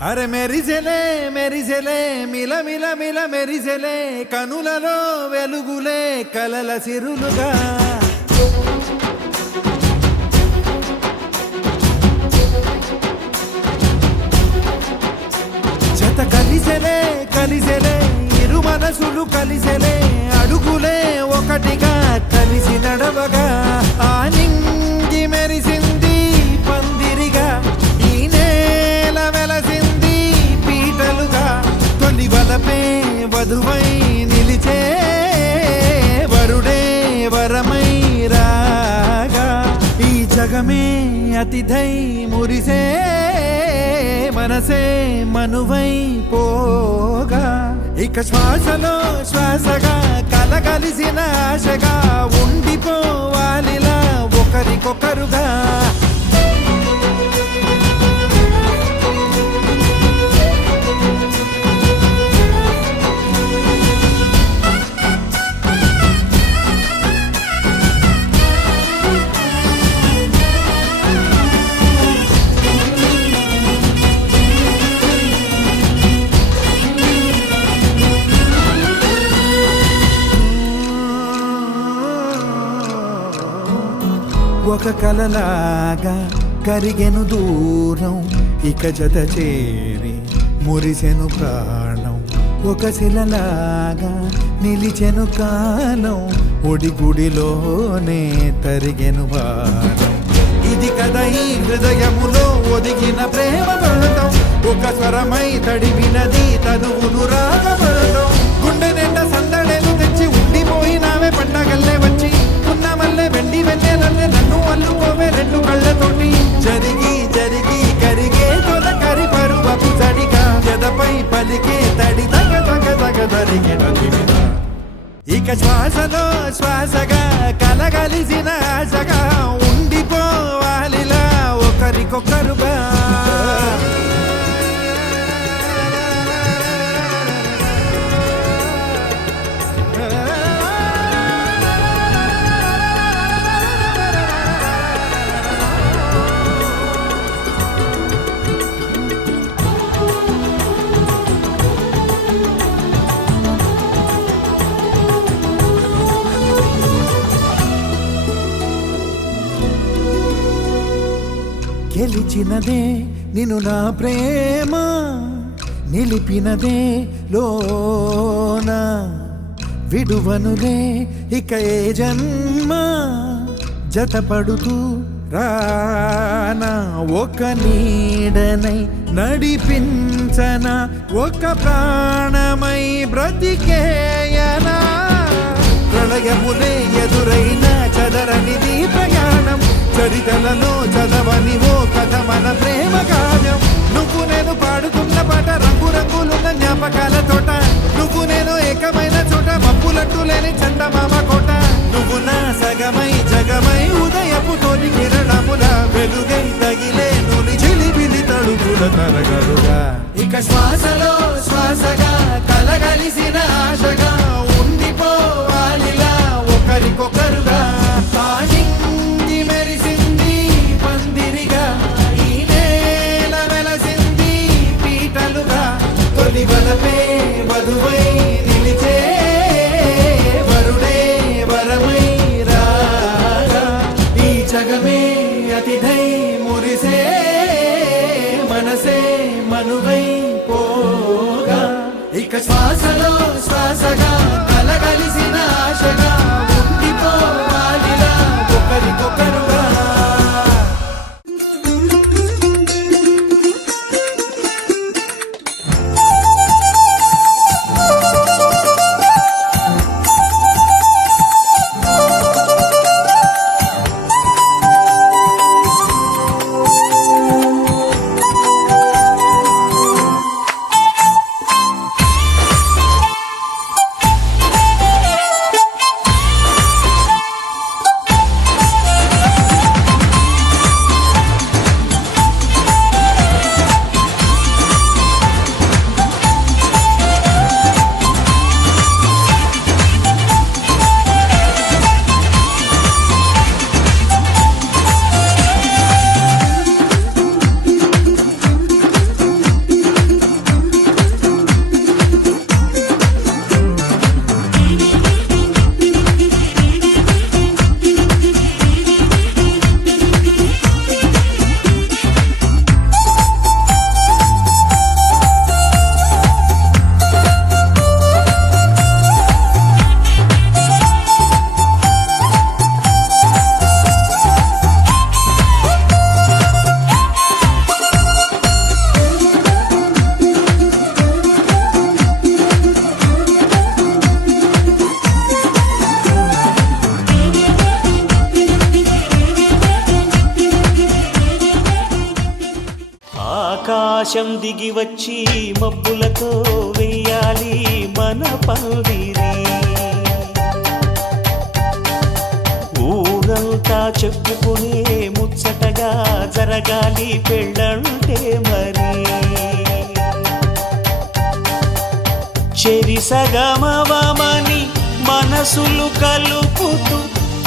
అరే మెరిసెలే మెరిసెలే మిల మిల మిల మెరిసెలే కనులలో వెలుగులే కలల సిరులుగా జత కలిసెలే కలిసెలే ఇరు మనసులు కలిసెలే అడుగులే ఒకటిగా కలిసి నడవగా ఆ నింగి మెరిసింది పందిరిగా ఈ నేల వెలసింది పీటలుగా తొలి వలపే వధువై నిలిచే వరుడే వరమై రాగా ఈ జగమే అతిథై మురిసే మనసే మనువై పోగా ఇక శ్వాసలో శ్వాసగా కలగలిసిన ఆశగా ఉండిపోవాలిలా ఒకరికొకరుగా ఒక కలలాగా కరిగెను దూరం ఇక జత చేరి మురిసెను ప్రాణం ఒక శిలలాగా నిలిచెను కాలం ఒడిగుడిలోనే తరిగెను భారం ఇది కదా ఈ హృదయములో ఒదిగిన ప్రేమ పడతాం ఒక స్వరమై తడివినది తనువును రాగపడతాం గుండె నిండా సందడేలు తెచ్చి ఉండిపోయినావే పండగల్లే వచ్చి ఉన్న మల్లె వెండి వెన్నెలల్లే నన్ను అల్లుకోవే రెండు కళ్ళతోటి జరిగి జరిగి కరిగే తొలకరి పరువపు తడిగా ఎదపై పలికే తడి తగ తగ తగ తరిగిన ఇక శ్వాసలో శ్వాసగా కలగలిసిన ఆశగా ఉండిపోవాలిలా ఒకరికొకరుగా గెలిచినదే నిన్ను నా ప్రేమ నిలిపినదే లోన విడువనులే ఇక ఏ జన్మ జతపడుతూ రానా ఒక నీడనై నడిపించన ఒక ప్రాణమై బ్రతికేయనా ప్రళయములే ఎదురైన చదరనిది ప్రయాణం చరితలలో చదవని ఓ కథ మన ప్రేమ కావ్యం నువ్వు నేను పాడుతున్న పాట రంగు రంగులున్న జ్ఞాపకాల తోట నువ్వు నేను ఏకమైన చోట మప్పులట్టు లేని చందమామ కోట నువ్వు నా సగమై జగమై ఉదయపు తోని కిరణముల వెలుగై తగిలే నులి చిలిబిలి తడుపుల తరగలుగా ఇక శ్వాసలో శ్వాసగా కలగలిసిన ఆశగా ఉండిపోవాలిలా ఒకరికొకరుగా మెరిసింది పందిరిగా ఈ నేల వెలసింది పీటలుగా తొలి వలపే వధువై నిలిచే వరుడే వరమై రాగా ఈ జగమే అతిథై మురిసే మనసే మనువై పోగా ఇక శ్వాసలో శ్వాసగా కలగలిసిన ఆశగా ఉండిపోవాలిలా ఒకరికొకరుగా ఆకాశం దిగి వచ్చి మబ్బులతో వెయ్యాలి మన పందిరి. ఊరంతా చెప్పుకునే ముచ్చటగా జరగాలి పెళ్ళంటే మరి. చెరిసగమవమని మనసులు కలుపుతూ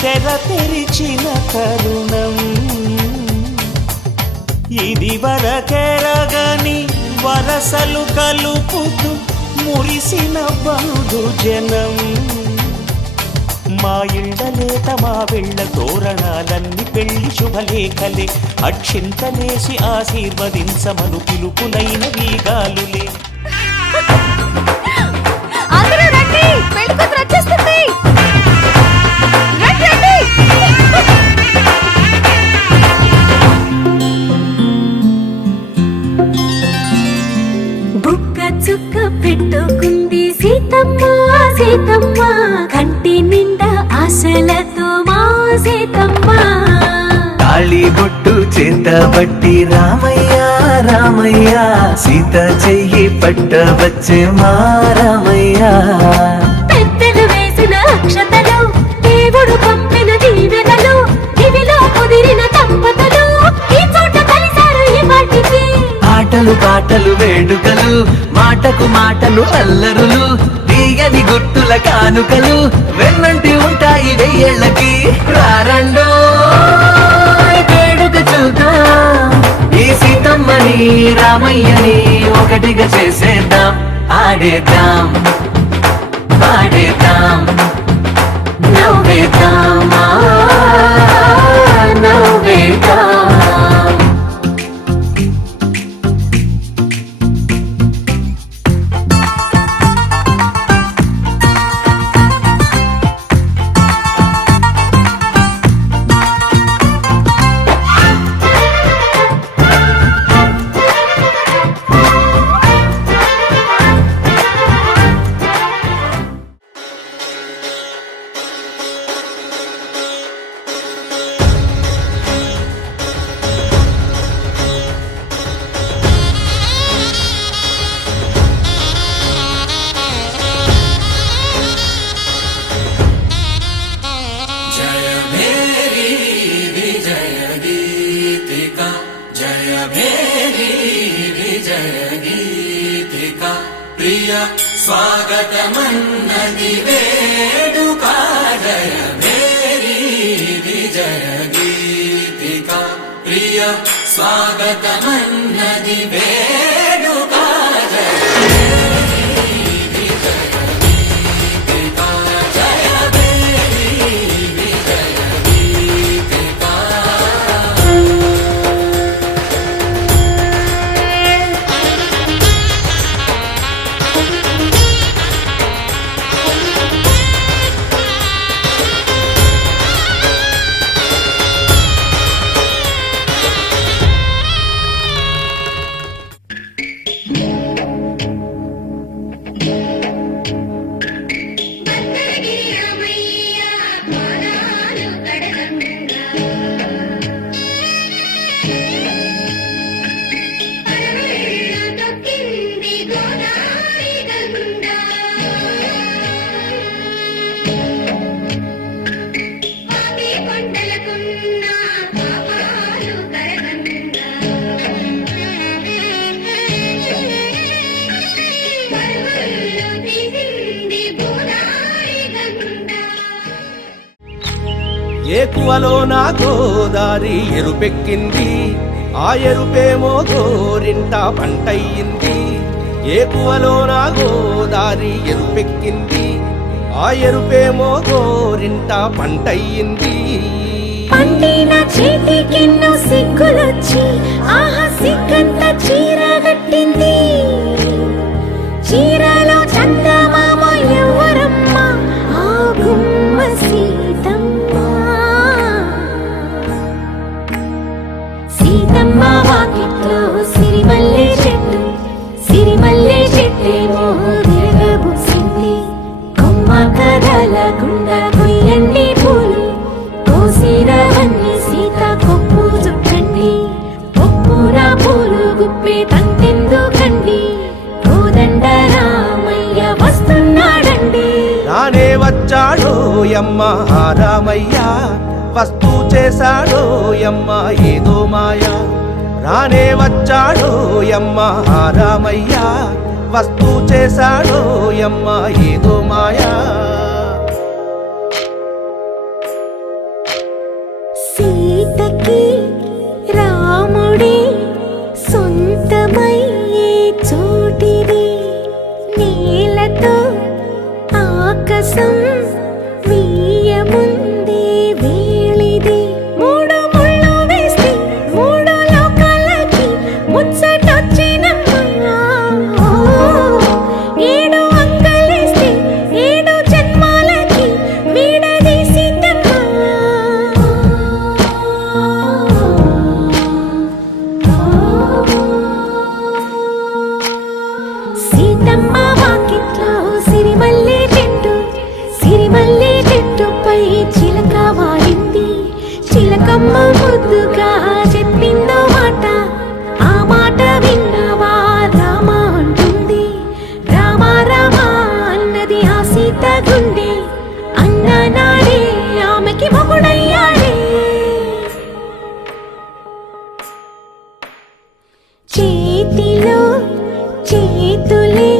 తెర తెరిచిన తరుణం ఇది వరకెరగని వరసలు కలుపుతూ మురిసిన బంధుజనం. మా ఇళ్ళలేత మా వెళ్ళ తోరణాలన్నీ పెళ్లి శుభలేఖలే. అక్షింతలేసి ఆశీర్వదించమను పిలుపులైన వీగాలులే. చుక్క పెట్టుకుంది సీతమ్మ సీతమ్మ, కంటి నిండా ఆశలతో మా సీతమ్మ. తాళి బొట్టు చేతబట్టి రామయ్య రామయ్య, సీత చెయ్యి పట్టవచ్చే మా రామయ్య. పెద్దలు వేసిన అక్షతలు, దేవుడు పంపిన దీవెనలు, దివిలో కుదిరిన దంపతులు ఈ చోట కలిసారు ఈ వాటికి. ఆటలు పాటలు వేడుకలు, మాటకు మాటలు అల్లరులు, తీయని గుట్టుల కానుకలు వెన్నంటి ఉంటాయి వెయ్యేళ్ళకి. రారండో వేడుక చూద్దాం, ఈ సీతమ్మని రామయ్యని ఒకటిగా చేసేద్దాం. ఆడేద్దాం పాడేద్దాం నవ్వేద్దాం నవ్వేద్దాం. ప్రియ స్వాగతమన్నది వేడుక, జయ మేరీ విజయ గీతిక. ప్రియ స్వాగతమన్నది వేడుక, జయ మేరీ విజయ గీతిక. జయ మేరీ విజయ గీతిక. ఏకువలో నా గోదారి ఎరుపెక్కింది, ఆ ఎరుపేమో గోరింట పంటయ్యింది. ఏకువలో నా గోదారి ఎరుపెక్కింది, ఆ ఎరుపేమో గోరింట పంటయ్యింది. పండిన చేతికెన్నో సిగ్గులొచ్చి ఆహా సిగ్గంత చీర కట్టింది. చీరలో చందమామ ఎవరమ్మ, ఆ గుమ్మ సీతమ్మ. సీతమ్మ వాకిట్లో సిరిమల్లె చెట్టు, సిరిమల్లె చెట్టేమో తిరగబూసింది. కొమ్మ కదలకుండా కొయ్యండి పూలు, కోసిరవన్నీ సీత కొప్పు చుట్టండి. కొప్పున పూలు గుప్ప యమ్మ ఆ రామయ్య, వస్తూ చేశాడో యమ్మ ఏదో మాయ. రానే వచ్చాడో యమ్మ ఆ రామయ్య, వస్తూ చేశాడో యమ్మ ఏదో మాయా. సీతకి రాముడే సొంతమయ్యే చోటిది, నేలతో ఆకాశం వీయముందే వేళిది. మూడు ముళ్ళు వేస్తే మూడు లోకాలకి ముచ్చటొచ్చినమ్మా. ఏడు అంగలేస్తే ఏడు జన్మాలకి వీడదీసిద్దమ్మా. సీతమ్మ వాకిట్లో సిరిమల్లె చెట్టు, సిరిమల్లె చెట్టుపై చిలక వాలింది. చిలకమ్మ ముద్దుగా చెప్పిందో మాట, ఆ మాట విన్నవా రామ అంటుంది. రామ రామ అన్నది ఆ సీత గుండె, అన్న నాడే ఆమెకి మొగుడయ్యాడే. చేతిలో చేతులే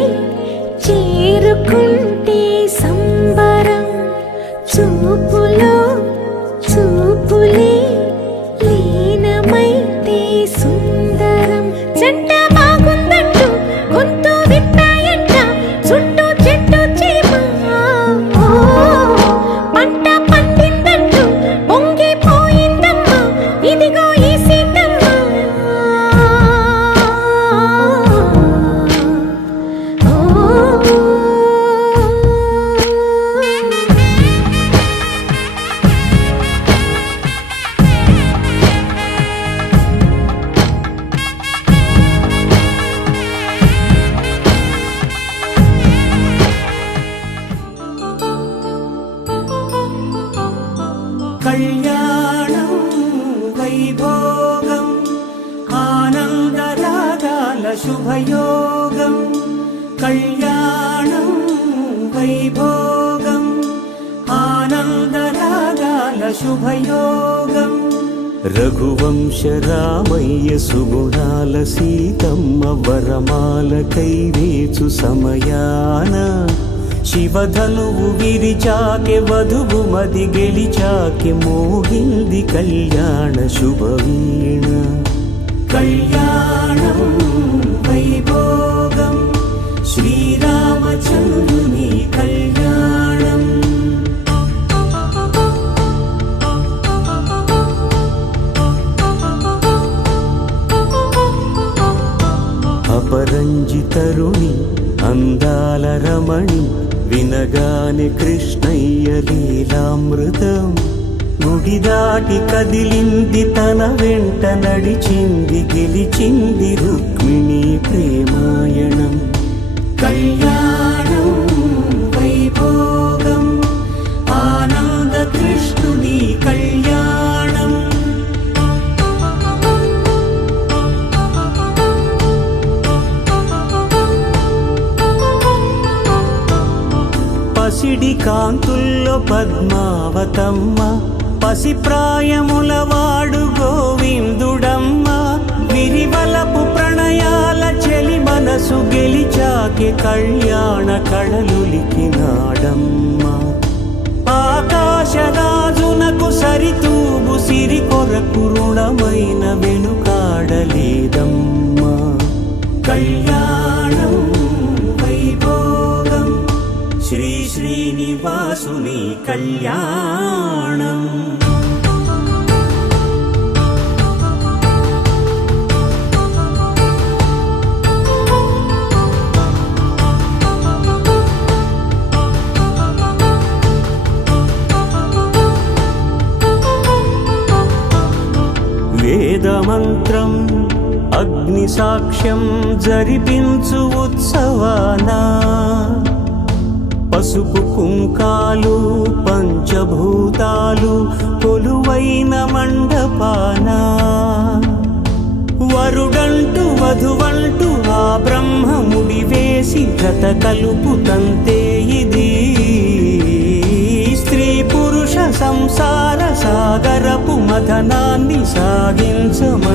చేరుకుంటే సంబరం, చూపులో చూపులే లీనమైతే సుందరం. జంట బాగుందంటూ గొంతు విప్పాయంట చుట్టూ చెట్టు చీమ. పంట పండిందంటూ పొంగిపోయిందమ్మా ఇదిగో ఈ సీతమ్మ. కళ్యాణం వైభోగం ఆనందరాగాల శుభయోగం. కళ్యాణం వైభోగం ఆనందరాగాల శుభయోగం. రఘువంశ రామయ్య సుగుణాల సీతమ్మ వరమాల కైవేచు సమయాన, శివధనువు విరిచాకె వధువు మది గెలిచాకె మోగింది కళ్యాణ శుభవీణ. కళ్యాణం వైభోగం శ్రీరామచంద్రుని కళ్యాణం. అపరంజి తరుణి అందాల రమణి, వినగానే కృష్ణయ్య లీలామృతం. గుడి దాటి కదిలింది తన వెంట నడిచింది, గెలిచింది రుక్మిణి ప్రేమాయణం. కళ్యాణం వైభోగం ఆనంద కృష్ణుని కళ్యాణం. పసిడి కాంతుల్లో పద్మావతమ్మ, పసిప్రాయముల వాడు గోవిందుడమ్మ. విరివలపు ప్రణయాల చెలి మనసు గెలిచాకే కళ్యాణ కళలులికినాడమ్మ. ఆకాశరాజునకు సరితూగు సిరి కొరకు రుణమైన వెనుకాడలేదమ్మా. కళ్యాణం వైభోగం శ్రీ శ్రీనివాసుని కళ్యాణం. వేదమంత్రం అగ్ని సాక్ష్యం జరిపించు ఉత్సవానా, పసుపు కుంకాలు పంచభూతాలు కొలువైన మండపాన. వరుడంటూ వధువంటూ ఆ బ్రహ్మముడి వేసి జత కలుపు తంతే ఇది. స్త్రీ సంసార సాగరపు మథనాన్ని సాగించమంటున్నది.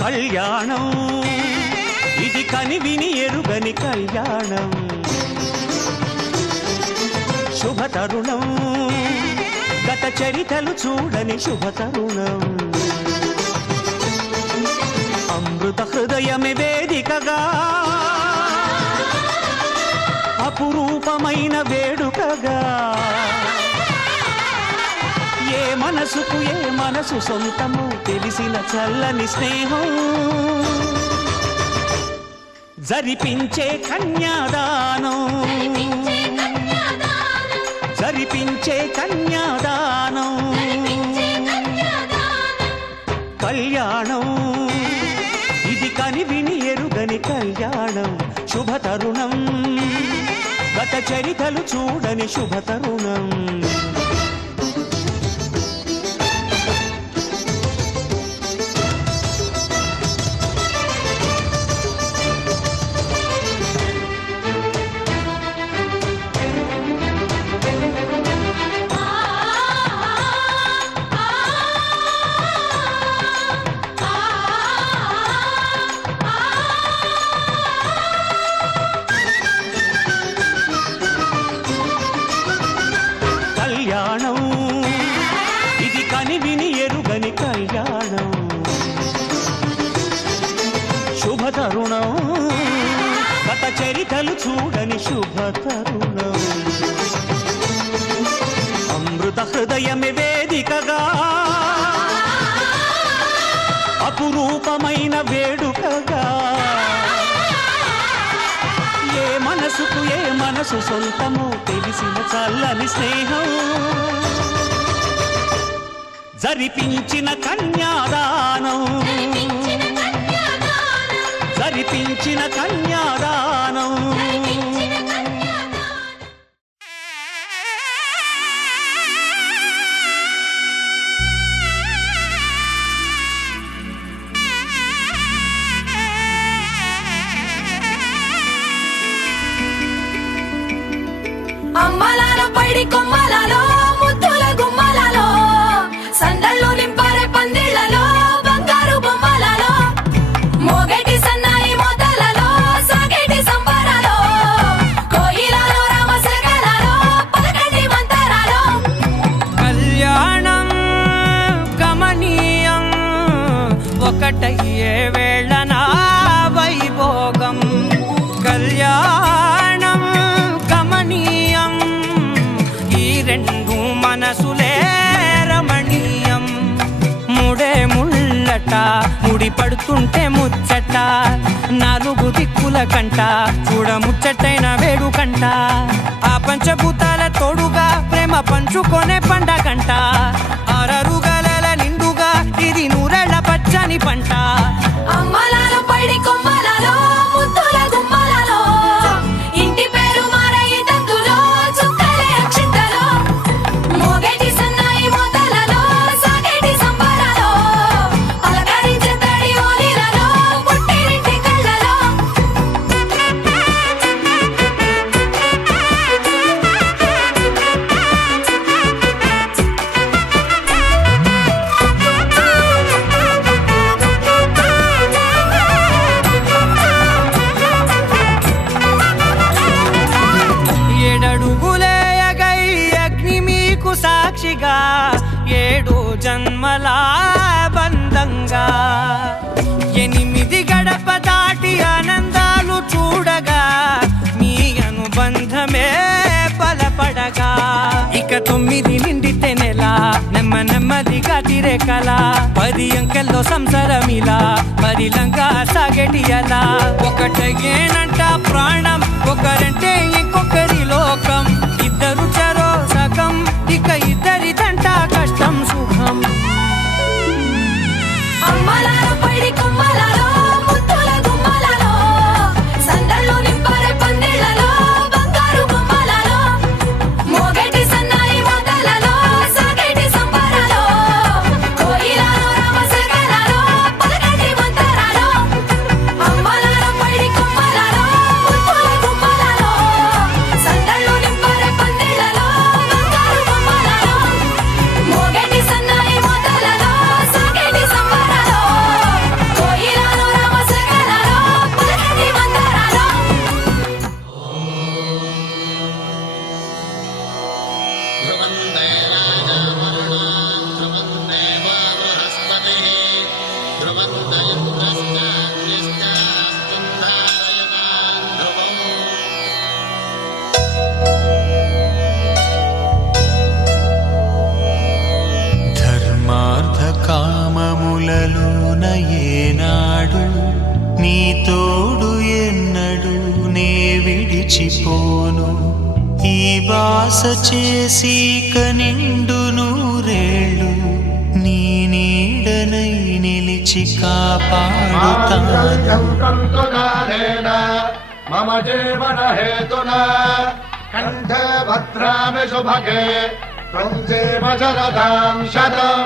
కళ్యాణం ఇది కనివిని ఎరుగని కళ్యాణం, శుభతరుణం గత చరితలు చూడని శుభతరుణం. అమృత హృదయమే వేదికగా అపురూపమైన వేడుకగా, ఏ మనసుకు ఏ మనసు సొంతము తెలిసిన చల్లని స్నేహం, జరిపించే కన్యాదానం, జరిపించే కన్యాదానం. కళ్యాణం ఇది కనివిని ఎరుగని కళ్యాణం, శుభతరుణం గత చరితలు చూడని శుభతరుణం. కళ్యాణం ఇది కనివిని ఎరుగని కళ్యాణం, శుభతరుణం గత చరితలు చూడని శుభతరుణం. అమృత హృదయమే వేదికగా అపురూపమైన వేడుకగా, ఏ మనసుకు ఏ మనసు సొంతము తెలిసిన చల్లని స్నేహం, జరిపించిన కన్యాదానం, జరిపించిన కన్యాదానం. అమ్మలాల పైడి కొమ్మలలో ముద్దుల గుమ్మలలో, సందళ్ళు నింపరే పందిళ్లలో బంగారు బొమ్మలలో, మోగేటి సన్నాయి మోతలలో సాగేటి సంబరాలో, కోయిలలో రామశకలలో పలకటి మంతరాలో. కళ్యాణం గమనీయం ఒకటయ్యే వేళన వైభోగం, కళ్యాణం గమనీయం ఈ రెండు మనసులే రమణీయం. ముడే ముళ్ళట ముడి పడుతుంటే ముచ్చట, నాలుగు దిక్కుల కంట చూడ ముచ్చటైన వేడుకంట, ఆ పంచభూతాల తోడుగా ప్రేమ పంచుకొనే పండగంట, ఆరరుగల నిండుగా ఇది నూరెళ్ళ పచ్చని పంట. అమ్మలాల పైడి కొమ్మలలో ముద్దుల గుమ్మలలో, ఇంటి పేరు మారయి తందులో చుక్కలే అక్షింతలో, మోగేటి సన్నాయి మోతలలో సాగేటి సంబరాలో, పలకరించే తడి ఓలిలలో పుట్టినింటి కళ్ళలో. ఏడడుగులేయగై అగ్ని మీకు సాక్షిగా, ఏడు జన్మల బంధంగా, 8 గడప దాటి ఆనందాలు చూడగా, మీ అనుబంధమే బలపడగా, ఇక 9 నిండితే నెల నెమ్మ నెమ్మదిగా తిరే కల, 10 అంకెల్లో సంసారమిలా పరిలంగా సాగేటి అలా, ఒకటేనంట ప్రాణం ఒకరంటే ఇంకొకరి లోకం, ఇద్దరు చరో సగం ఇక ఇద్దరిదంట కష్టం సుఖం. అమ్మలాల పైడి కొమ్మలలో ముద్దుల గుమ్మలలో, సందళ్ళు నింపరే పందిళ్లలో బంగారు బొమ్మలలో, మోగేటి సన్నాయి మోతలలో ధర్మార్థ కామములలోన ఏనాడు నీ తోడు ఎన్నడు నే విడిచిపోను ఈ బాస చేసి కనిండు నూరేళ్ళు నీ నీడనై నిలిచి కాపాడుతాను మమ జీవన హేతునా కంఠే భద్రామి శుభగే త్వం జీవ శరదాం శతం.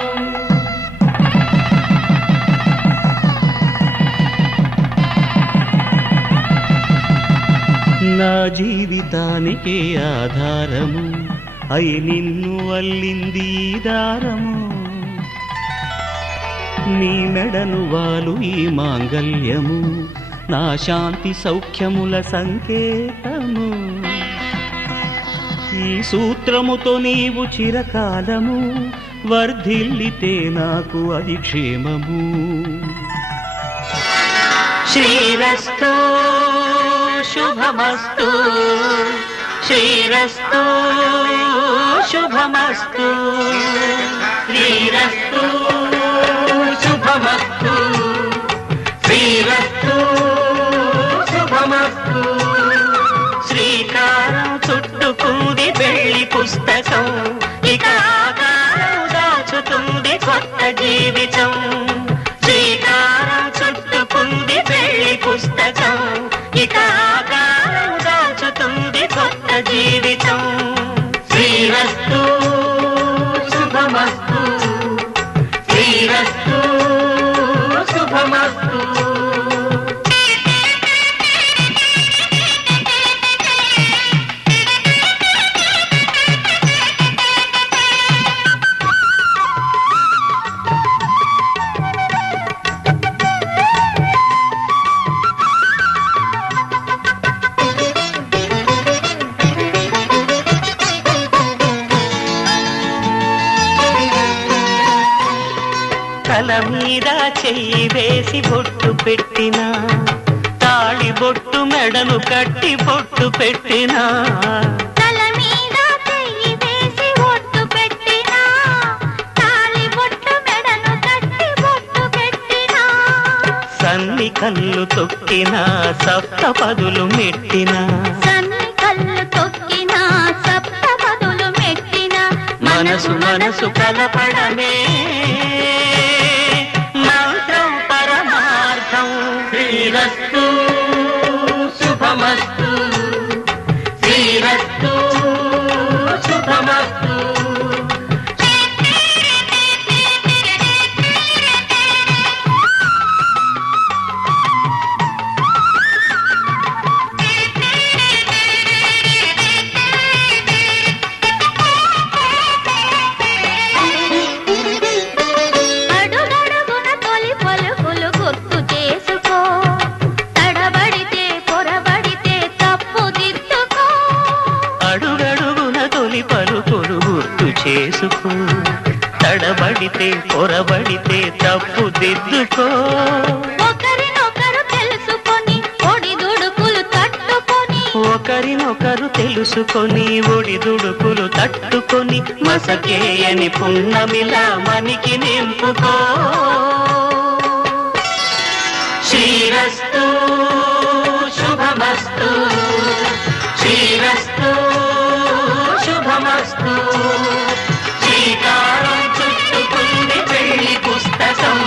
నా జీవితానికి ఆధారము అయి నిన్ను అల్లింది ఈ దారము నీ మెడను వాలు ఈ మాంగల్యము నా శాంతి సౌఖ్యముల సంకేతము ఈ సూత్రముతో నీవు చిరకాలము వర్ధిల్లితే నాకు అది క్షేమము. శ్రీరస్తు శుభమస్తు శ్రీరస్తు శుభమస్తు శ్రీరస్తు శుభమస్తు శ్రీరస్తు శుభమస్తు. శ్రీకారం చుట్టుకుంది పెళ్లి పుస్తకం ఇక ఆకారం దాచుతుంది కొత్త జీవితం. శ్రీకారం చుట్టుకుంది పెళ్లి పుస్తకం ఇక ఆకారం దాచుతుంది కొత్త జీవితం. శ్రీరస్తు శుభమస్తు శ్రీరస్తు శుభమస్తు. తల మీద చెయ్యి వేసి బొట్టు పెట్టినా తాళి బొట్టు మెడను కట్టి బొట్టు పెట్టినా తల మీద చెయ్యి వేసి బొట్టు పెట్టినా తాళి బొట్టు మెడను కట్టి బొట్టు పెట్టినా సన్ని కళ్ళు తొక్కినా సప్త పదులు మెట్టినా సన్ని కళ్ళు తొక్కినా సప్త పదులు మెట్టినా మనసు మనసు కలపడమే మంత్రం పరమార్థం. శ్రీరస్తు శుభమస్తు శ్రీరస్తు శుభమస్తు. అడుగడుగున తొలి పలుకులు గుర్తు చేసుకో తడబడితే పొరబడితే తప్పు దిద్దుకో. అడుగడుగున తొలి పలుకులు గుర్తు చేసుకో తడబడితే పొరబడితే తప్పు దిద్దుకో. ఒకరినొకరు తెలుసుకొని ఒడిదుడుకులు తట్టుకొని ఒకరినొకరు తెలుసుకొని ఒడిదుడుకులు తట్టుకొని మసకేయని పున్నమిలా మనికి నింపుకో. శ్రీరస్తు శుభమస్తు శ్రీరస్తు శుభమస్తు. శ్రీకారం చుట్టుకుంది పెళ్లి పుస్తకం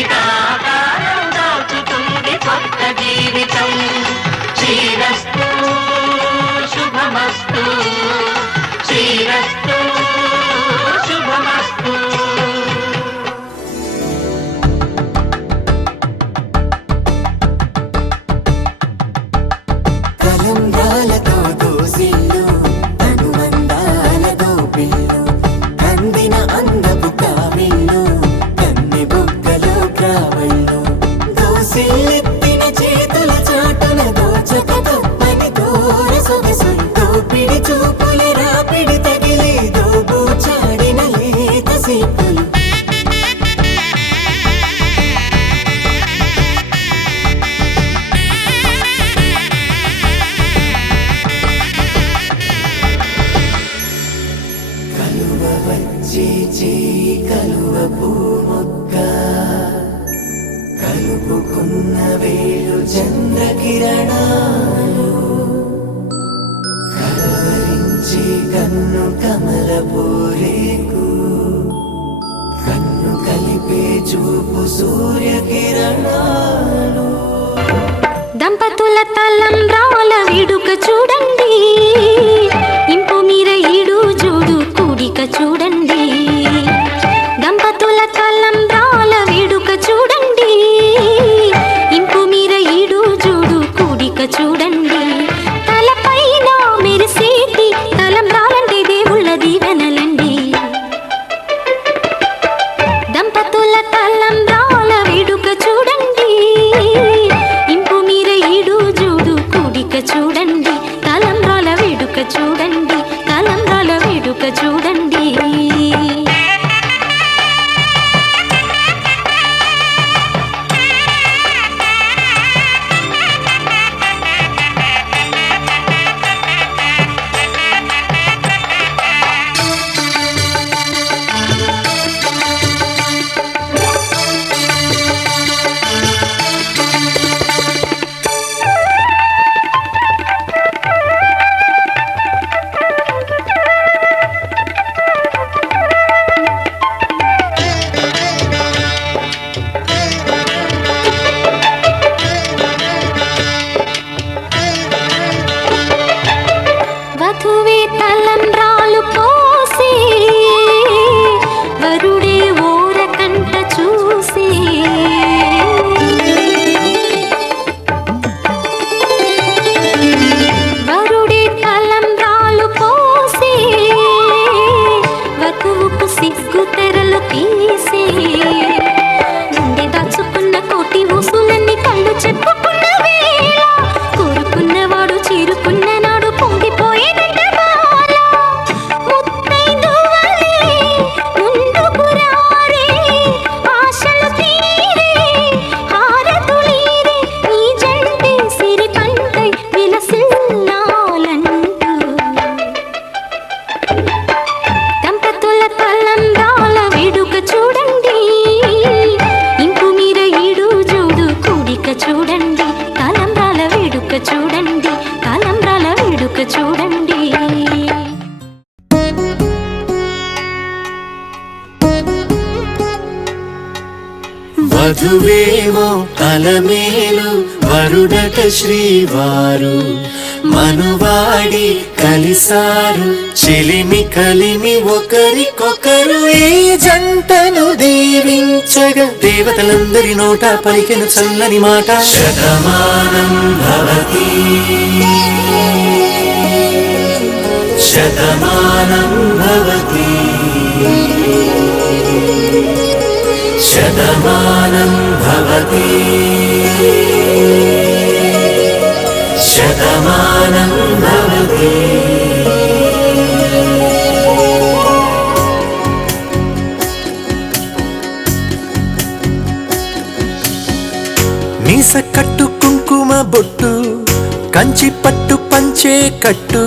ఇక ఆకారం దాచుతుంది కొత్త జీవితం. శ్రీరస్తు శుభమస్తు శ్రీరస్తు శుభమస్తు. వేళు చంద్రకిరణాలు కలవరించి కన్ను కమల పూరేకు కన్ను కలిపే చూపు సూర్యకిరణాలు దంపతుల తలంబ్రాల వేడుక చూడండి ఇంపు మీర ఈడు జోడు కూడిక చూడండి దంపతుల తలంబ్రాల వేడుక చూడండి ఇంపు మీర ఈడు జోడు కూడిక చూడండి తలపైన మెరిసేటి తలంబ్రాలంటే దేవుళ్ళ దీవెనలండి దంపతుల తలంబ్రాల వేడుక చూడండి ఇంపు మీర ఈడు జోడు కూడిక చూడండి తలంబ్రాల వేడుక చూడండి తలంబ్రాల వేడుక చూడండి వధువే తలంబ్రాలు పోసి వరుడే ఓరకంట చూసి వరుడే తలంబ్రాలు పోసి వధువుకు సిగ్గు తెరలు తీసి గుండె దాచుకున్న కోటి ఊసులన్నీ కళ్ళు చెప్పుకున్న వేళ కోరుకున్నవాడు చేరుకున్న నాడు పొంగిపోయేదంట బాల ముత్తైదువలే ముందుకు రారే ఆశలు తీరే హారతులీరే ఈ జంటే సిరి పంటై విలసిల్లాలంటూ దంపతుల తలంబ్రాల వేడుక చూడండి ఇంపు మీర ఈడు జోడు కూడిక చూడండి తలంబ్రాల వేడుక చూడండి తలంబ్రాల వేడుక చూడండి వధువేమో అలమేలు వరుడట శ్రీవారు మనువాడి కలిసారు చెలిమి కలిమి ఒకరికొకరు ఈ జంటను దీవించగా దేవతలందరి నోట పలికెను చల్లని మాట శతమానం భవతి శతమానం భవతి శతమానం భవతి శతమానం భవతి మీస కట్టు కుంకుమ బొట్టు కంచి పట్టు పంచే కట్టు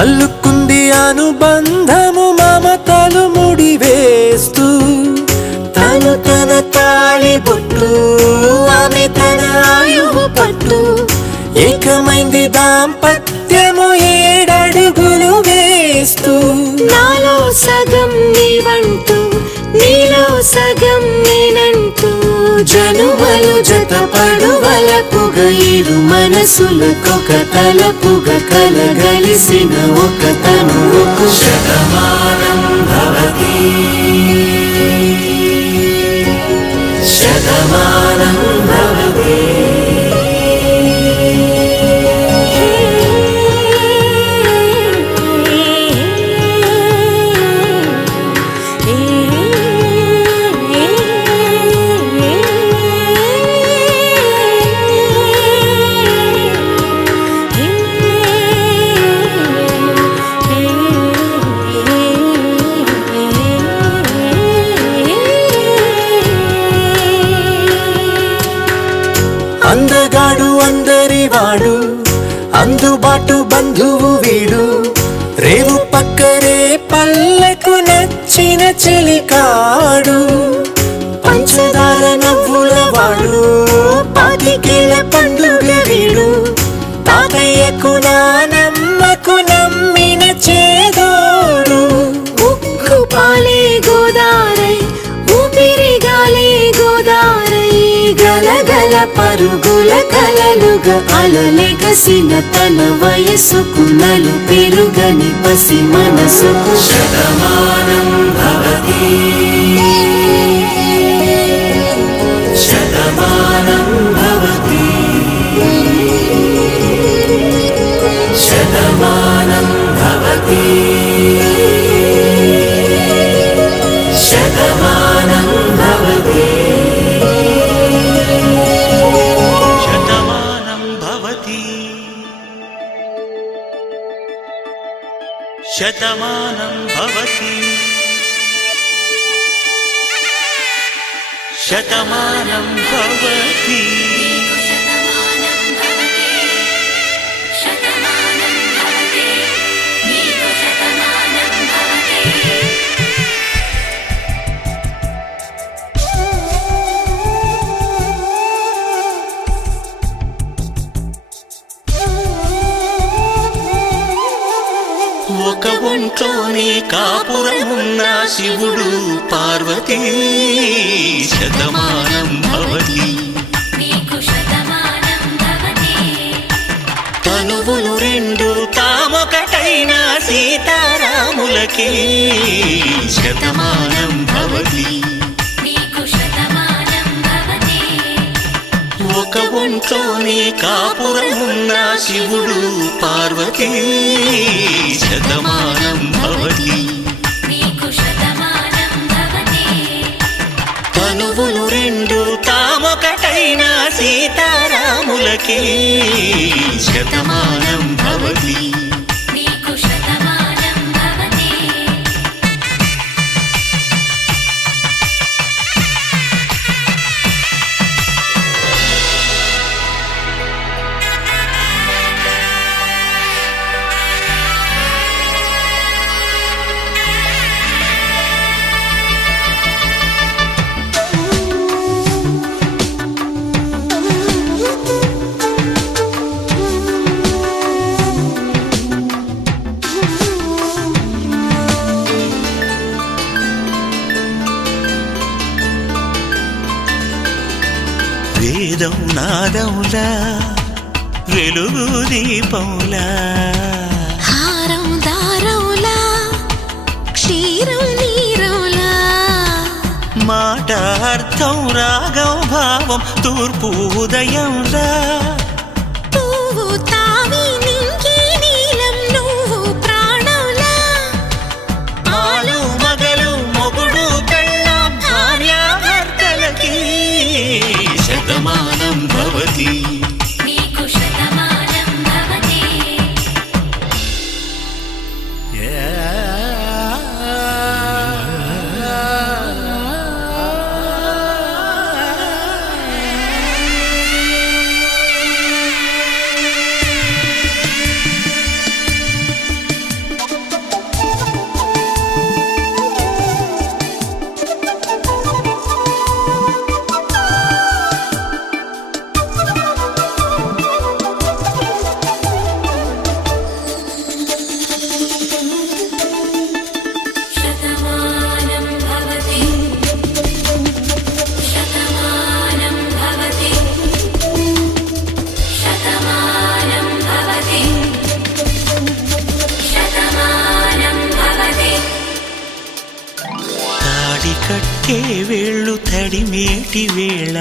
అల్లుకుంది అనుబంధము మమతలు ముడివేస్తూ తను తన తాళి బొట్టు ఆమె తన ఆయువు పట్టు ఏకమైంది దాంపత్యము 7 అడుగులు వేస్తూ నాలో సగం నీవంటూ నీలో సగం నేనంటూ జనుమలు జతపడువలపుగ ఇరు మనసులకొక తలపుగ కలగలిసిన ఒక తనువుకు శతమానం భవతి శతమానం భవతి అందగాడు అందరివాడు అందుబాటు బంధువు వీడు రేవు పక్కరే పల్లెకు నచ్చిన చెలికాడు పంచదార నవ్వుల వాడు పిడికిల పండుగ వీడు తాతయ్యకు నానమ్మకు నమ్మిన చేదోడు ఉక్కు పాలే గోదారై ఊపిరిగాలే గోదారై గలగల పరుగుల కలలుగా అలలెగసిన తన వయసుకు నలు పెరుగని పసి మనసుకు శతమానం భవతి శతమానం భవతి శతమానం భవతి శతమానం భవతి శతమానం భవతి శతమానం భవతి శతమానం భవతి ఒక ఒంట్లోనే కాపురమున్న శివుడు పార్వతీ శతమానం భవతి తనువులు రెండు తామొకటైన సీతారాములకి శతమానం భవతి ఒక ఒంట్లోనే కాపురమున్న శివుడు పార్వతీ శతమానం భవతి తనువులు రెండు తామొకటైన సీతారాములకి శతమానం భవతి వేదం నాదములా వెలుగు దీపములా హారం దారవులా క్షీరం నీరవులా మాట అర్థం రాగం భావం తూర్పు ఉదయంలా పువ్వు తావి నింగి నీలం నువ్వు ప్రాణంలా ఆలు మగలు మొగుడు పెళ్ళాం భార్యాభర్తలకి శతమానం భవతి కట్టే వేళ్ళు తడిమేటి వేళ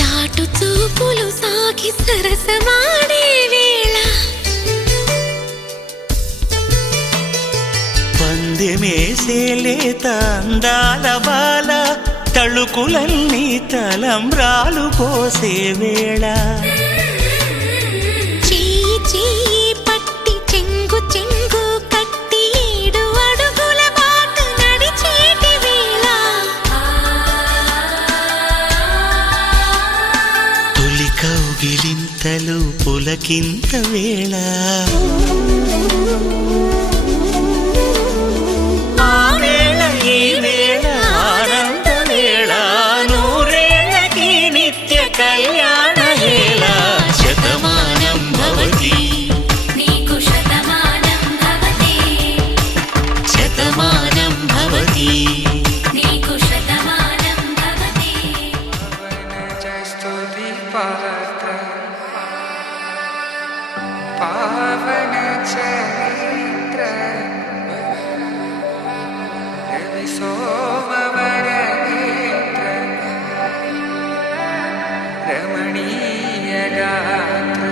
చాటు చూపులు సాగి సరసమాడే వేళ పందెమేసేలేత అందాల బాల తళుకులన్నీ తలంబ్రాలు పోసే వేళ చెయ్యి చెయ్యి పట్టి చెంగు చెంగు కట్టి 7 అడుగుల బాట నడిచేటి వేళ తొలి కౌగిలింతలు పులకింత వేళ ఆ వేళ ఈ వేళ ఆనంద వేళ నూరేళ్ళకి నిత్య కళ్యాణ पात्र पावन चरित्र रवि सोमवर नेत्र रमणीय गात्र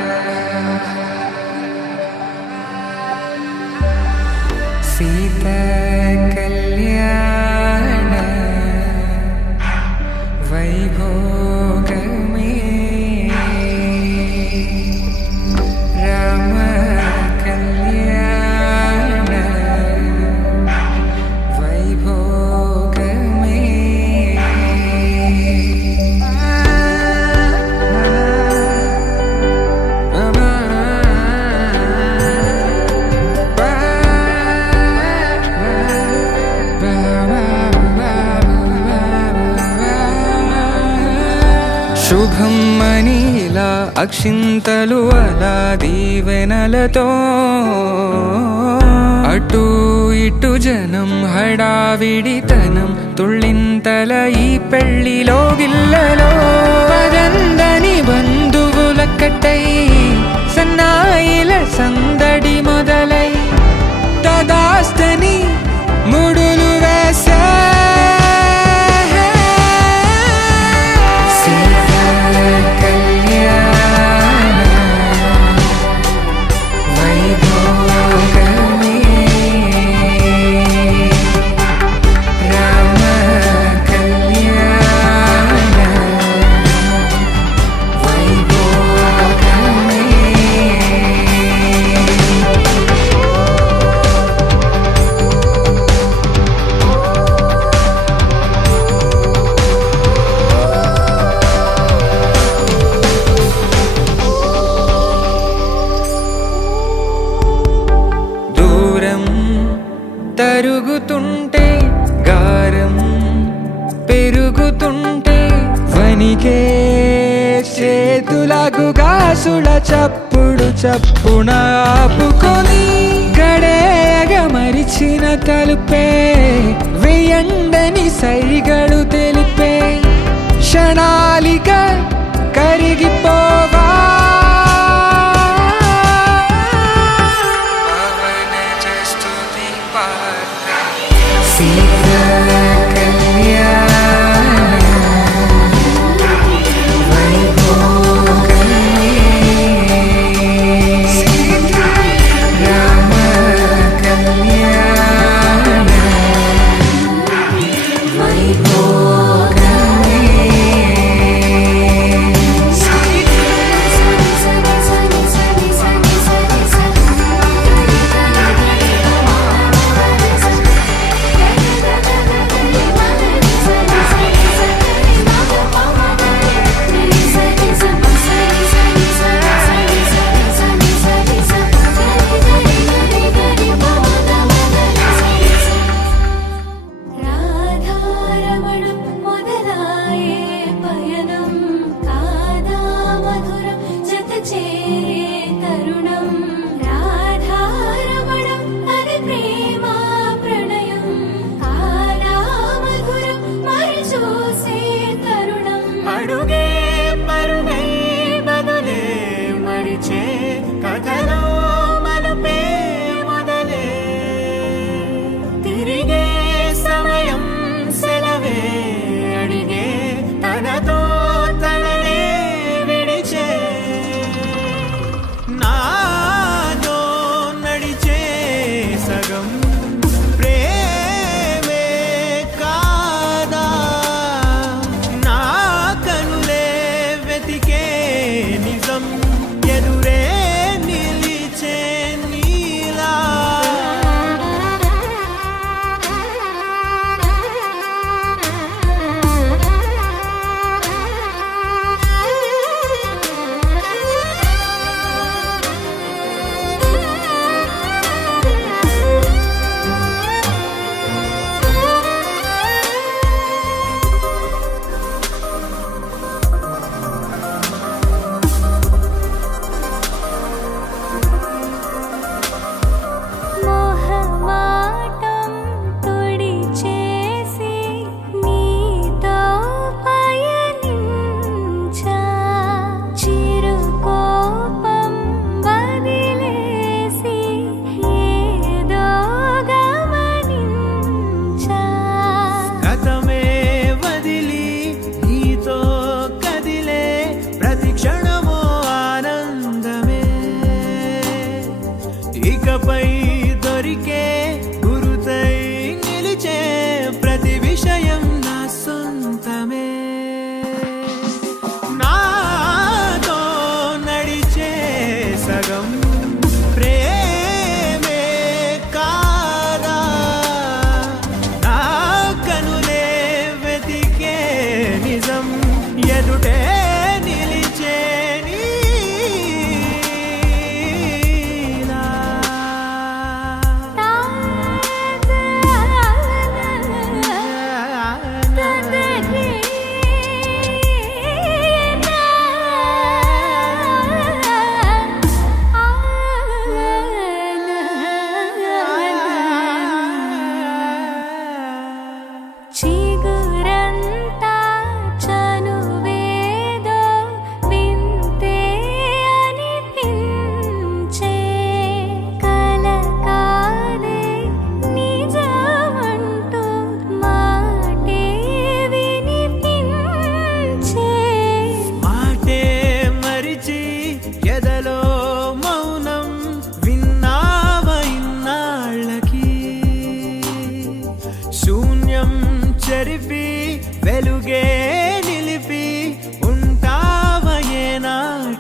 सीता कल्याण वैभोग में राम कल्याण वैभोग శుభం మనీలా అక్షింతలు అలా దీవెనలతో అటు ఇటు జనం హడావిడితనం తుళ్ళింతల ఈ పెళ్లిలో గిల్లలో పదందని బంధువులక్కటై సన్నాయిల సందడి మొదలై తదాస్తని ముడులు వేసే తరుగుతుంటే గారం పెరుగుతుంటే వనికే చేతులకు గాసుల చప్పుడు చప్పున ఆపుకొని గడేగ మరిచిన తలుపే వేయండని సైగడు తెలిపే క్షణాలిక కరిగిపోవా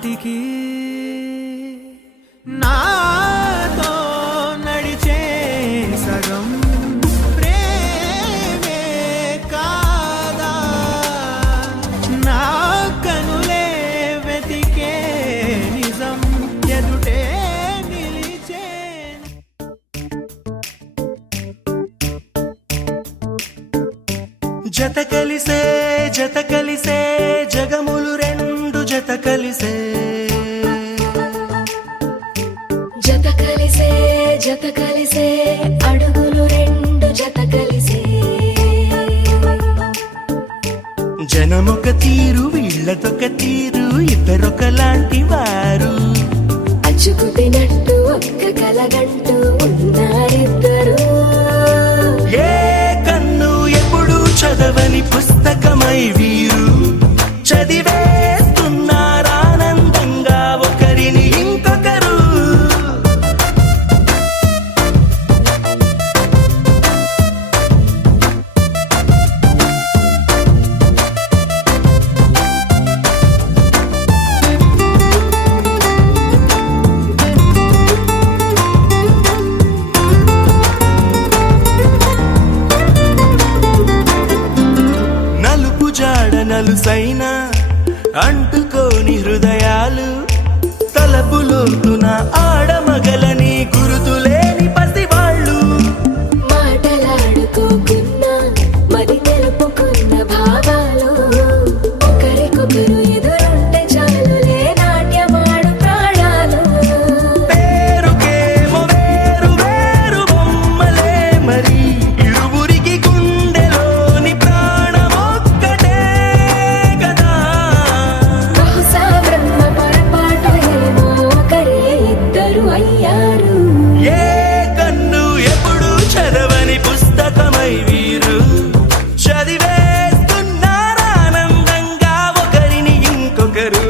చితికి నాతో నడిచే సగం ప్రేమే కాదా నా కనులే వెతికే నిజం ఎదుటే నిలిచే జత కలిసే జగములు రెండు జత కలిసే జత కలిసే అడుగులు రెండు జత కలిసే జనమొక తీరు వీళ్ళదొక తీరు ఇద్దరొకలాంటి వారు అచ్చుకుతినట్టు ఒక్క కలగంటూ ఉన్నారిద్దరు ఏ కన్ను ఎప్పుడు చదవని పుస్తకమై వీరు చదివేస్తున్నారానందంగా ఒకరిని ఇంకొకరు నలుపు జాడ నలుసైనా అంటుకోని హృదయాలు తలపులోతున ఆడమగలని గురుతులేని పసివాళ్ళు మాటలాడుకోకున్నా మరి తెలుపుకున్న భావాలు ఒకరికొకరు ఎదురుంటే చాలులే నాట్యమాడు ప్రాణాలు పేరుకేమో వేరు వేరు బొమ్మలే మరి ఇరువురికి గుండెలోని ప్రాణమొక్కటే కదా బహుశా బ్రహ్మ పొరపాటు ఏమో ఒకరే ఇద్దరు అయ్యారు ఏ కన్ను ఎప్పుడు చదవని పుస్తకమై వీరు చదివేస్తున్నారానందంగా ఒకరిని ఇంకొకరు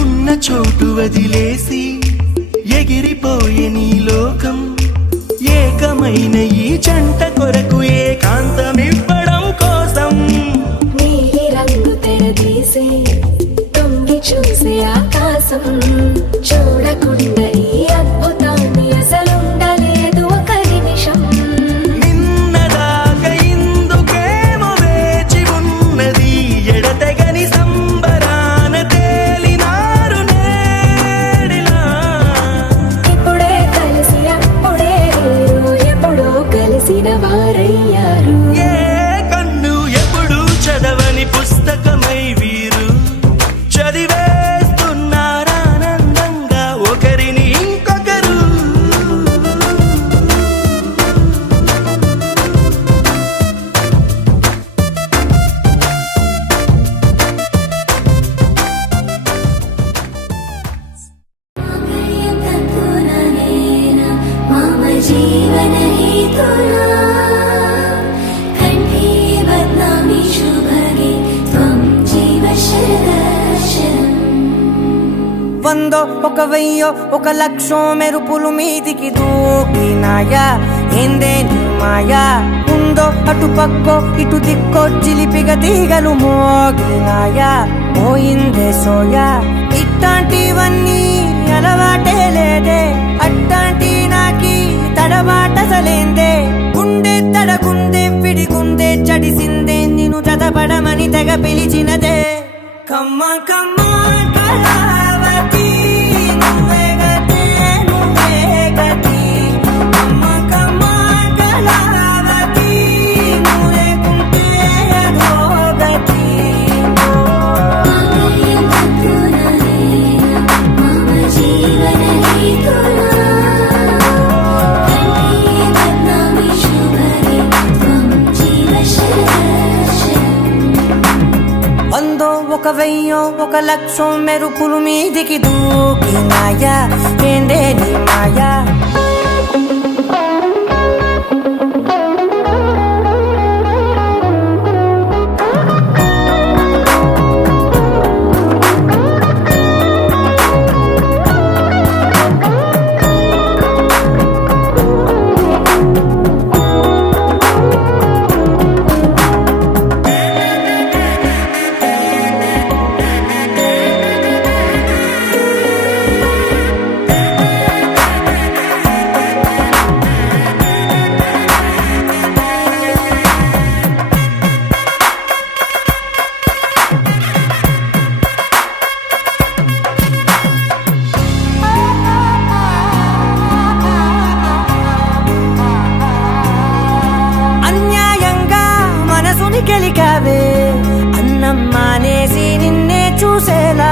ఉన్న చోటు వదిలేసి ఎగిరిపోయే నీ లోకం ఏకమైన ఈ జంట కొరకు ఏకాంతమివ్వడం కోసం నీలి రంగు తెరదీసే తొంగి చూసే ఆకాశం చూడకుండా ఈ అద్భుతాన్ని అసలుండలేదు ఒక నిమిషం నిన్నదాకా ఇందుకేమో వేచి ఉన్నది ఎడతెగని సంబరాన తేలినారు నేడిలా ఇప్పుడే కలిసి అప్పుడే వీరు ఎప్పుడో కలిసిన వారయ్యారు ఏ కన్ను ఎప్పుడు చదవని పుస్తకమై వీరు చదివేస్తున్నారానందంగా ఒకరిని ఇంకొకరు మమ జీవన హేతునా కంఠే బధ్నామి శుభగే త్వం జీవ శరదర్శనం వందో ఒక వెయ్యో ఒక లక్షో మెరుపులు మీదికి దూకినాయా ఏందే నీ మాయా ఉందో అటు పక్కో ఇటు దిక్కో చిలిపిగ తీగలు మోగినాయా పోయిందే సోయా ఇట్లాంటివన్నీ అలవాటే లేదే అట్లాంటి నాకి తడబాటసలేందే గుండె తడగుందే విడిగుందే చడిసిందే నిన్ను చదపడమని తెగ పిలిచినదే కమ్మ కమ్మ కళావతి నువ్వే గతి నువ్వే గతి కమ్మ కమ్మ కళావతి నువ్వు లేకుంటే అధోగతి మాంగళ్యం తంతునా లక్షం మెరుపులు మీదికి దూకినాయా ఏందే నీ మాయా గెలికావే అన్నం మానేసి నిన్నే చూసేలా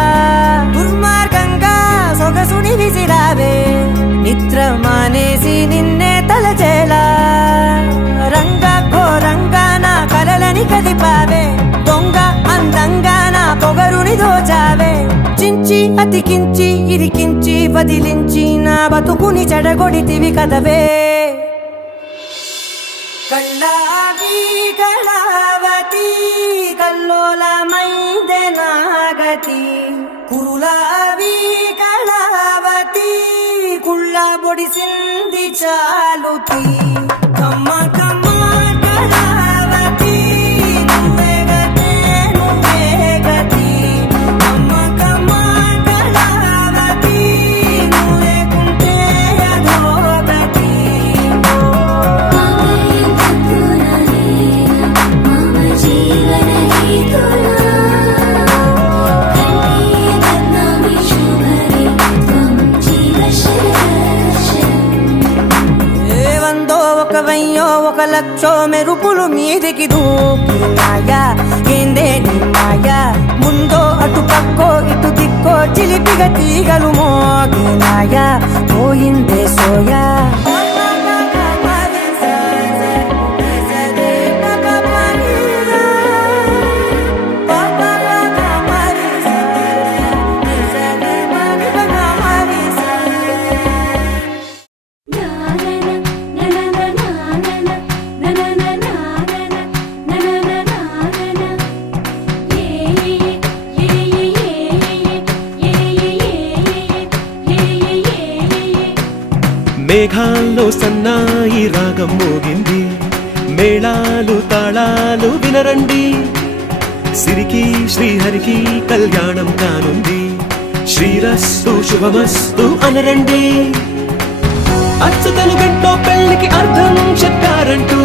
దుర్మార్గంగా సొగసుని విసిరావే నిద్ర మానేసి నిన్నే తలచేలా రంగా ఘోరంగా నా కలలని కదిపావే దొంగ అందంగా నా పొగరుని దోచావే చించి అతికించి ఇరికించి వదిలించి నా బతుకుని చెడగొడితివి కదవే కళ్ళావి కళావతి కల్లోలమైందే నాగతి కురులావి కళావతి కుళ్ళ బొడిసింది చాలుతి కమ్మ కమ్మ కళావతి నువ్వే గతే నువ్వే గతి కమ్మ కమ్మ కళావతి నువ్వే కుంటే అధోగతి జీవన హేతునా కంఠే బధ్నామి శుభగే త్వం జీవ ఏ వందో ఒక వెయ్యో ఒక లక్షో మెరుపులు మీదికి దూకినాయా ఏందే నీ మాయా ముందో అటు పక్కో ఇటు దిక్కో చిలిపిగా తీగలు మోగినాయా పోయిందే సోయా మేఘాల్లో సన్నాయి రాగం మోగింది మేళాలు తాళాలు వినరండి సిరికి శ్రీహరికి కళ్యాణం కానుంది శ్రీరస్తు శుభమస్తు అనరండి అచ్చతలు గంటో పెళ్లికి అర్థం చెప్పారంటూ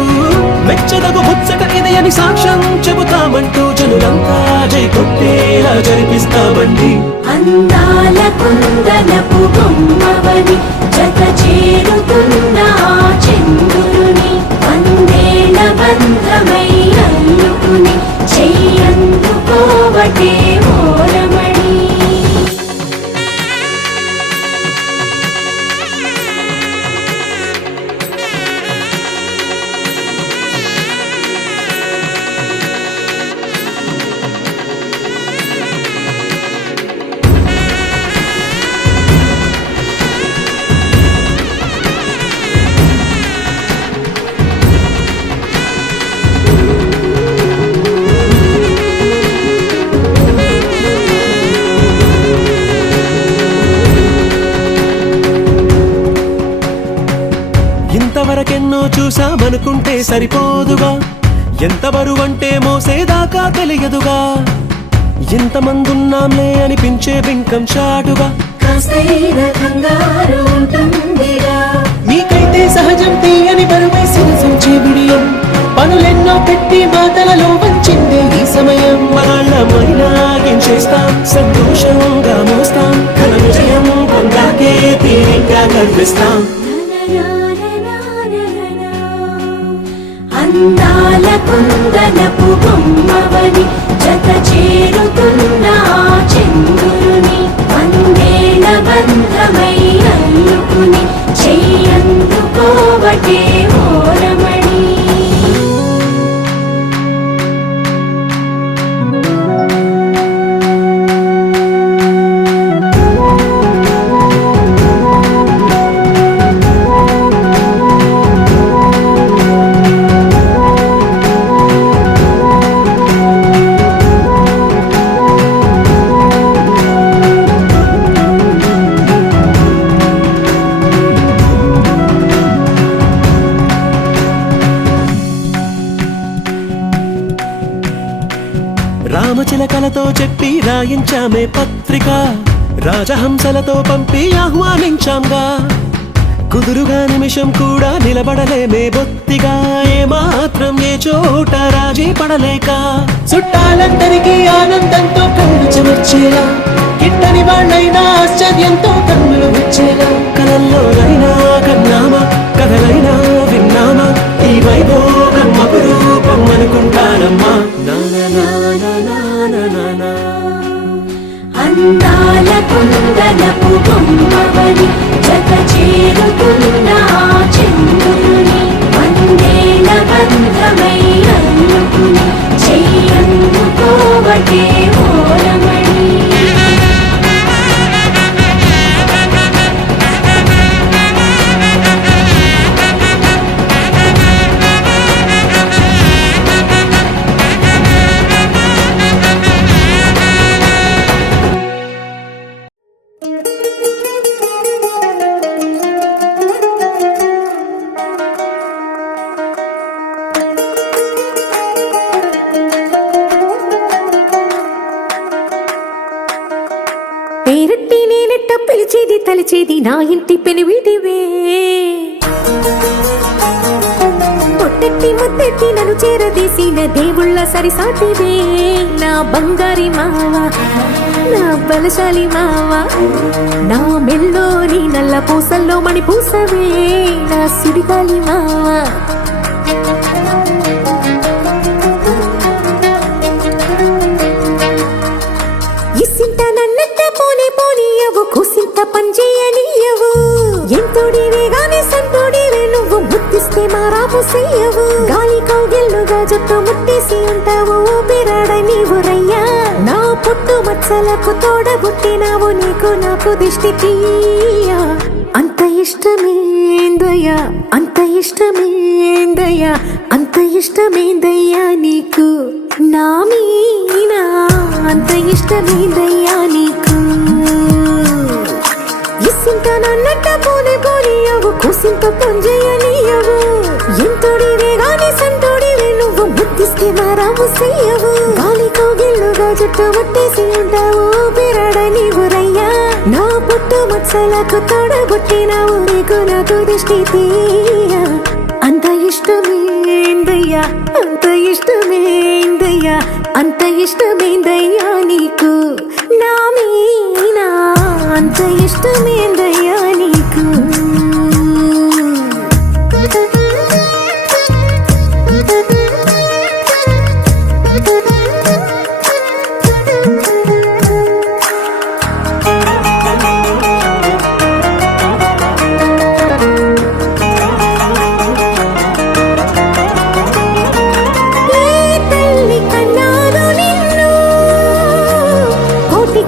మెచ్చదగు ముచ్చట ఇది అని సాక్ష్యం చెబుతామంటూ జనులంతా జై కొట్టేలా జరిపిస్తామండి అందాల కుందనపు బొమ్మవని జత చేరుతున్న చంద్రుని వందేళ్ల బంధమై అల్లుకుని చెయ్యందుకోవటే ఓరమణి ఇంతవరకెన్నో చూసామనుకుంటే సరిపోదుగా ఎంత బరువంటే మోసేదాకా తెలియదుగా ఇంతమందున్నాంలే అనిపించే బింకం చాటుగా కాస్తైన కంగారు ఉంటుందిరా మీకైతే సహజం తీయని బరువై సిరసించే బిడియం పనులెన్నో పెట్టి మాటలలో వంచిందే ఈ సమయం వాళ్ళమైనా ఏం చేస్తాం సంతోషంగా మోస్తాం ఘన విజయం పొందాకే తీరిగ్గా కనిపిస్తాం అందాల కుందనపు బొమ్మవని జత చేరుతున్న చంద్రుని వందేళ్ల బంధమై అల్లుకుని చెయ్యందుకోవటే ఓరమణి రాతలతో చెప్పి రాయించామే పత్రిక రాజహంసలతో పంపి ఆహ్వానించాంగా కుదురుగా నిమిషం కూడా నిలబడలేమే బొత్తిగా ఏమాత్రం ఏ చోట రాజీ పడలేక చుట్టాలందరికీ ఆనందంతో కళ్ళు చెమర్చేలా గిట్టని వాళ్ళైనా ఆశ్చర్యంతో కన్నులు వచ్చేలా కలల్లోనైనా కన్నామా కథలైనా విన్నామా ఈ వైభోగం అపురూపం అనుకుంటానమ్మా అందాల కుందనపు బొమ్మవని జత చేరుతున్న ఆ చంద్రుని వందేల బంధమై అల్లుకుని చెయ్యందుకోవటే ఓరమణి పేరట్టి నేనెట్ట పిలిచేది తలిచేది నా ఇంటి పెనువిటివే పొట్టెట్టి ముద్దెట్టి నన్ను చేరదీసిన దేవుళ్ళ సరిసాటివే నా బంగారి మావా నా బలశాలి మావా నా మెల్లోని నల్ల పూసల్లో మణి పూసవే నా సుడిగాలి మావా కుసింత పంచేయనియవు ఎంతోడివే గాని సంతోడివే నువ్వు ముద్దిస్తే మారాపు చెయ్యవు గాలి కౌగిల్లుగా జుట్టు ముట్టేసి ఉంటావు ఊపిరాడ నీవు రయ్యా నా పుట్టు మచ్చలకు తోడబుట్టినావు నీకు నాకు దిష్టి తీయా అంత ఇష్టమేందయ్యా అంత ఇష్టమేందయ్యా అంత ఇష్టమేందయ్యా నీకు నా మీనా అంత ఇష్టమేందయ్యా నీకు ఇసింత నన్నట్ట పోనే పోనీయవు కుసింత పంజేయనీయవు ఎంతోడివే గాని సంతోడివే నువ్వు ముద్దిస్తే మారావు చెయ్యవు గాలి కౌగిల్లుగా జుట్టు ముట్టేసి ఉంటావు బిరాడ నీవు రయ్యా నా పుట్టు మచ్చలకు తోడబుట్టినావు నీకు నాకు దిష్టి తీయా అంత ఇష్టమేందయ్యా అంత ఇష్టమేందయ్యా అంత ఇష్టమేందయ్యా నీకు నా మీనా అంత ఇష్టమేందయ్యా నీకు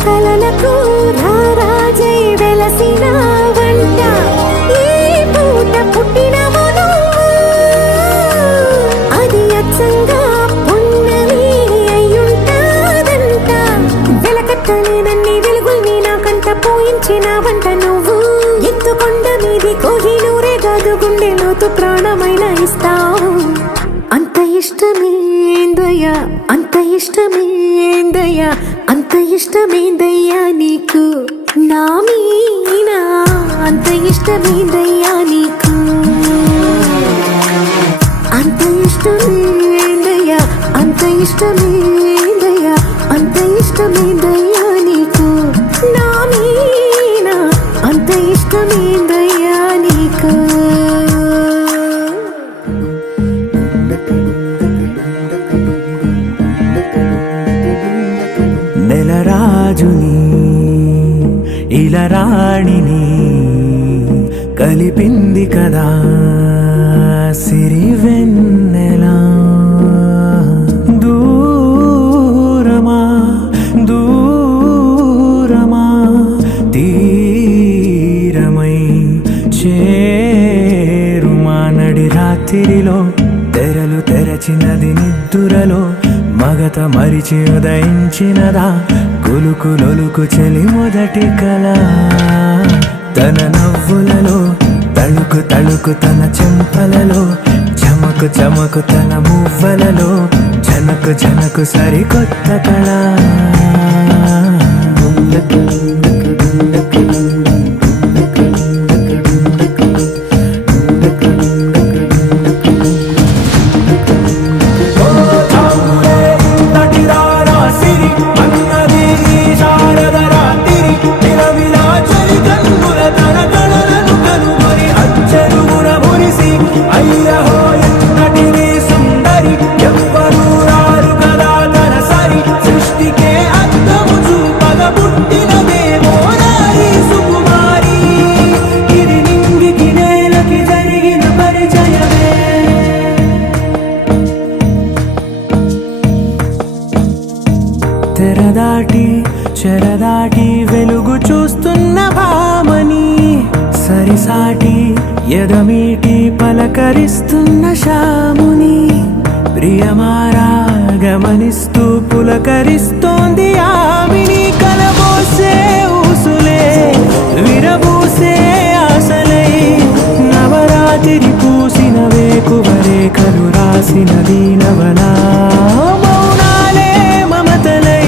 కలలకు రారాజై వెలసిన వంట ఈ పూట పుట్టినవు అది అచ్చంగా పున్నమి అయ్యుంటాదంట వెలకట్టని నన్ని వెలుగుల్ని నాకంట పోయించిన వంట నువ్వు ఎత్తుకొండ మీది కోహినూరే కాదు గుండె లోతు ప్రాణమైన ఇస్తావు అంత ఇష్టమేందయ్యా అంత ఇష్టమేందయ్యా అంత ఇష్టమేందయ్యా నీకు నా మీనా అంత ఇష్టమేందయ్యా నీకు అంత ఇష్టమేందయ్యా అంత ఇష్టమేందయ్యా అంత ఇష్టమేందయ్యా నీకు నా మీనా అంత ఇష్టమేందయ్యా నీకు నెలరాజుని ఇలరాణిని కలిపింది కదా సిరివెన్నెలా దూరమా దూరమా తీరమై చేరుమా నడి రాత్రిలో తెరలు తెరచినది నిద్దురలో మగత మరిచి ఉదయించినదా కులుకు లొలుకు చెలి మొదటి కళ తన నవ్వులలో తళుకు తళుకు తన చెంపలలో చమకు చమకు తన మువ్వలలో జనకు జనకు సరికొత్త కళ తెరదాటి చెరదాటి వెలుగు చూస్తున్న భామని సరిసాటి ఎదమీటి పలకరిస్తున్న శాముని ప్రియమారా గమనిస్తూ పులకరిస్తోంది ఆమిని కలబోసే ఊసులే విరబూసే ఆశలై నవరాత్రి పూసిన వేకువరేఖలు రాసిన దీనవనా మౌనాలే మమతలై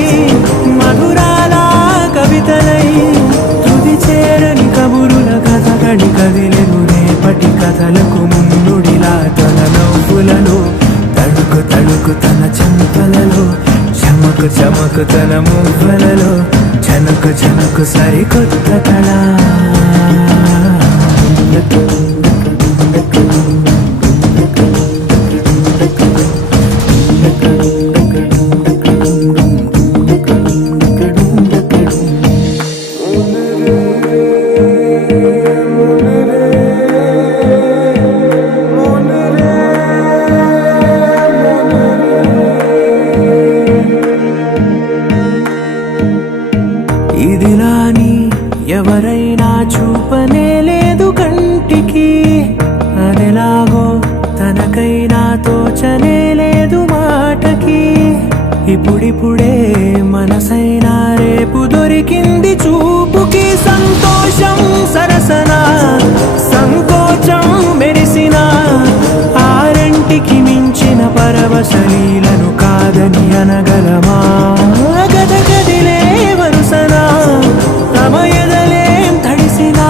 మధురాల కవితలై తుది చేరని కబురుల కథ కడి కదిలెను రేపటి కథలకు ముందుడిలా తన నవ్వులలో తడుకు తడుకు తన చెంపలలో చమకు చమకు తన మువ్వలలో జనకు జనకు సరికొత్త కళ ఇదిలాని ఎవరైనా చూపనే లేదు కంటికి అదెలాగో తనకైనా తోచనే లేదు మాటకి ఇప్పుడిప్పుడే మనసైనా రేపు దొరికింది చూపుకి సంతోషం సరసన సంకోచం మెరిసిన ఆరంటికి మించిన పరవశలీలను కాదని అనగలమా గద గదిలే వరుసనా తమ ఎదలేం తడిసినా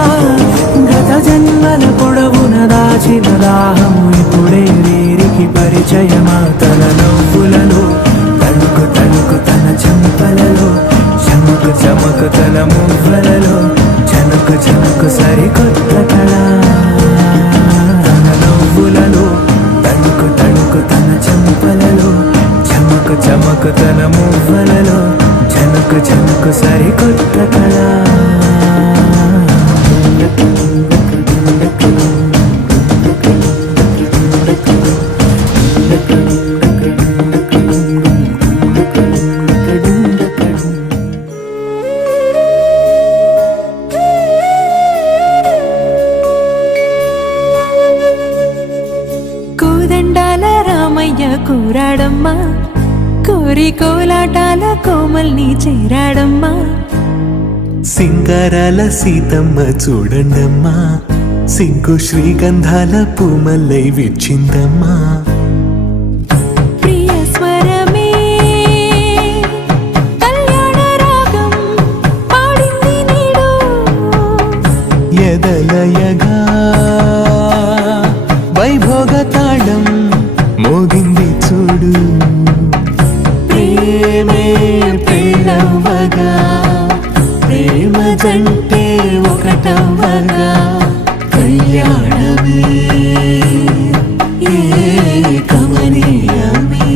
గత జన్మల పొడవున దాచిన దాహము ఇప్పుడే వీరికి పరిచయమా తన నవ్వులలో తణుకు తణుకు తన చెంపలలో చమకు చమకు తన మువ్వలలో జనకు జనకు సరికొత్త కళ తన నవ్వులలో తణుకు తణుకు తన చెంపలలో చమకు చమకు తన మువ్వలలో జనకు జనకు సరికొత్త కళ కోదండాల రామయ్య కోరాడమ్మా కోరి కోలాటాల కోమల్ని చేరాడమ్మా సింగారాల సీతమ్మ చూడండమ్మా సింకు శ్రీగంధాల పూమల్లై విచ్చిందమ్మా ప్రియ స్వరమే కళ్యాణ రాగం పాడింది నీడు ఎదలయగా వైభోగ తాళం మోగింది చూడు ప్రేమే ప్రేమవగా ప్రేమ జంటే ఒకటవగా కళ్యాణమే ఏ కమనీయమే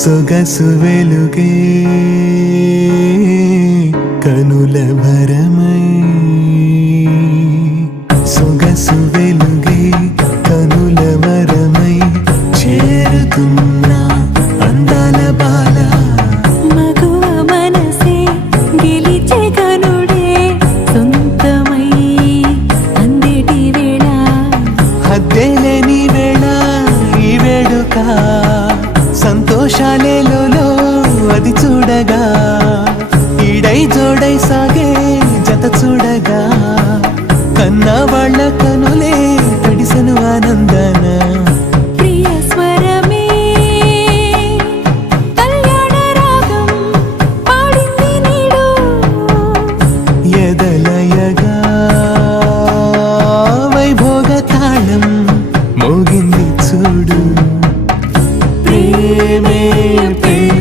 సొగసు వెలుగే కనుల భరమై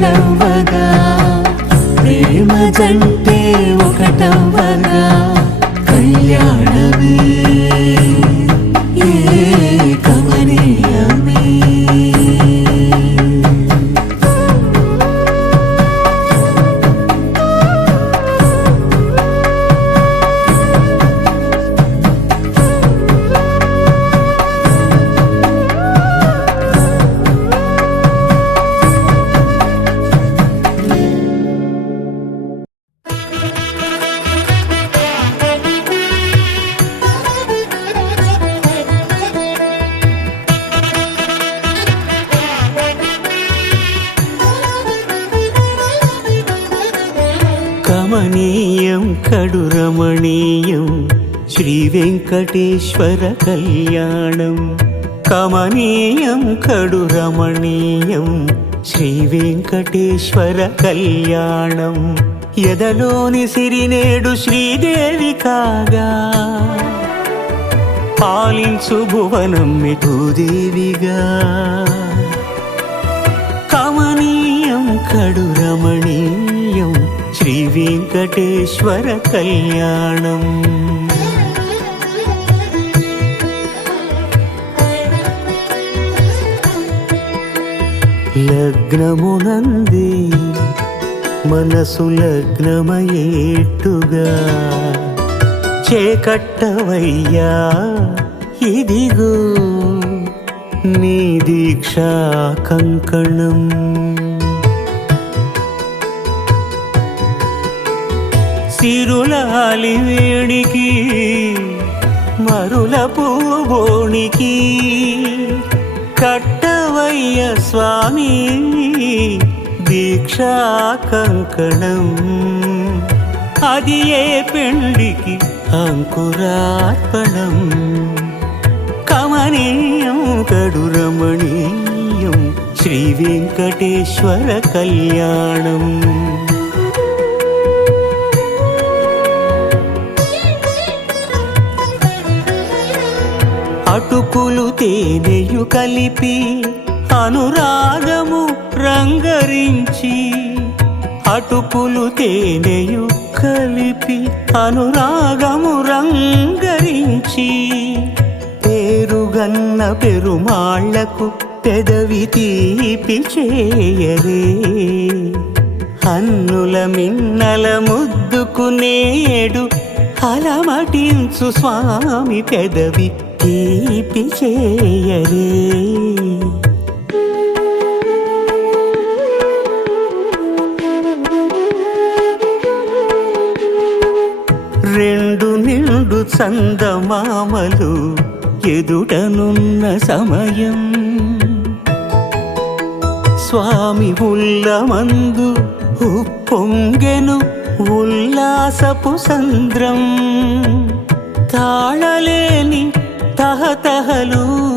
ఒకటవ్వగా ప్రేమ జంటే ఒకటవ్వగా కళ్యాణమే కమనీయమే. కమనీయం కడు రమణీయం శ్రీ వెంకటేశ్వర కళ్యాణం. కమనీయం కడు రమణీయం శ్రీ వెంకటేశ్వర కళ్యాణం. ఎదలోని సిరినేడు శ్రీదేవి కాగా పాలించు భువనం భూదేవిగా. కమనీయం కడు రమణీయం శ్రీ వెంకటేశ్వర కళ్యాణం. లగ్నమునందే మనసు లగ్నమయేట్టుగా చేకట్టవయ్యా ఇదిగో నీ దీక్షా కంకణం. సిరులాలి వేడికి మరుల పూబోనికి కట్టవయ్య స్వామి దీక్షా కంకణం. అది ఏ పెండికి అంకురార్పణం. కమనీయం కడు రమణీయం శ్రీ వెంకటేశ్వర కళ్యాణం. అటుకులు తేనెయు కలిపి అనురాగము రంగరించి. అటుకులు తేనెయు కలిపి అనురాగము రంగరించి. పేరుగన్న పెరుమాళ్లకు పెదవి తీపి చేయరే. అన్నుల మిన్నల ముద్దుకు నేడు అలమటించు స్వామి పెదవి తీపి చేయరే. రెండు నిండు చందమామలు ఎదుటనున్న సమయం. స్వామి ఉల్లమందు ఉప్పొంగెను ఉల్లాసపు సంద్రం. తాళలేని తహతహలు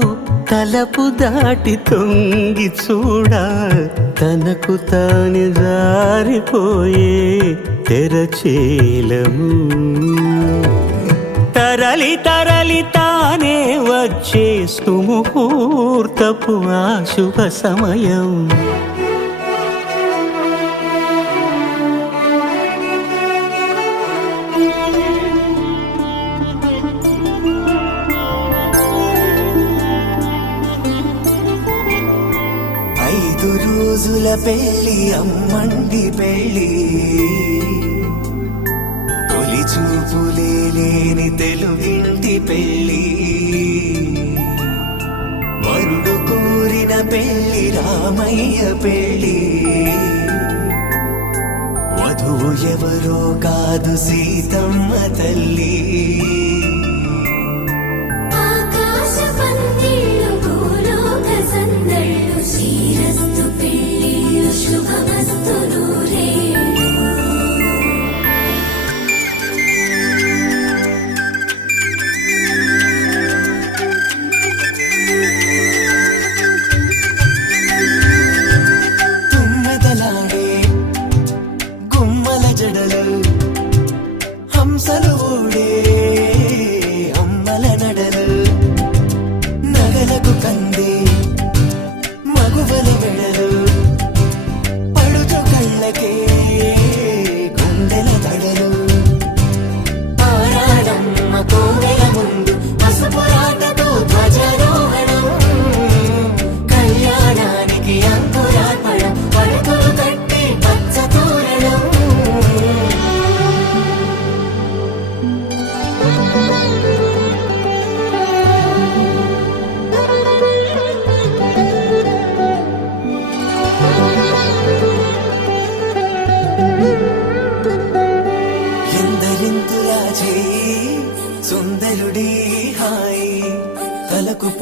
తలపు దాటి తొంగి చూడ తనకు తాను జారిపోయే తెరచేలము. తరలి తరలి తానే వచ్చే సుముహూర్తపు ఆ శుభ సమయం. రోజుల పెళ్ళి అమ్మండి పెళ్ళి. తొలి చూపులే లేని తెలుగింటి పెళ్ళి. వరుడు కోరిన పెళ్ళి రామయ్య పెళ్ళి. వధువు ఎవరో కాదు సీతమ్మ తల్లి.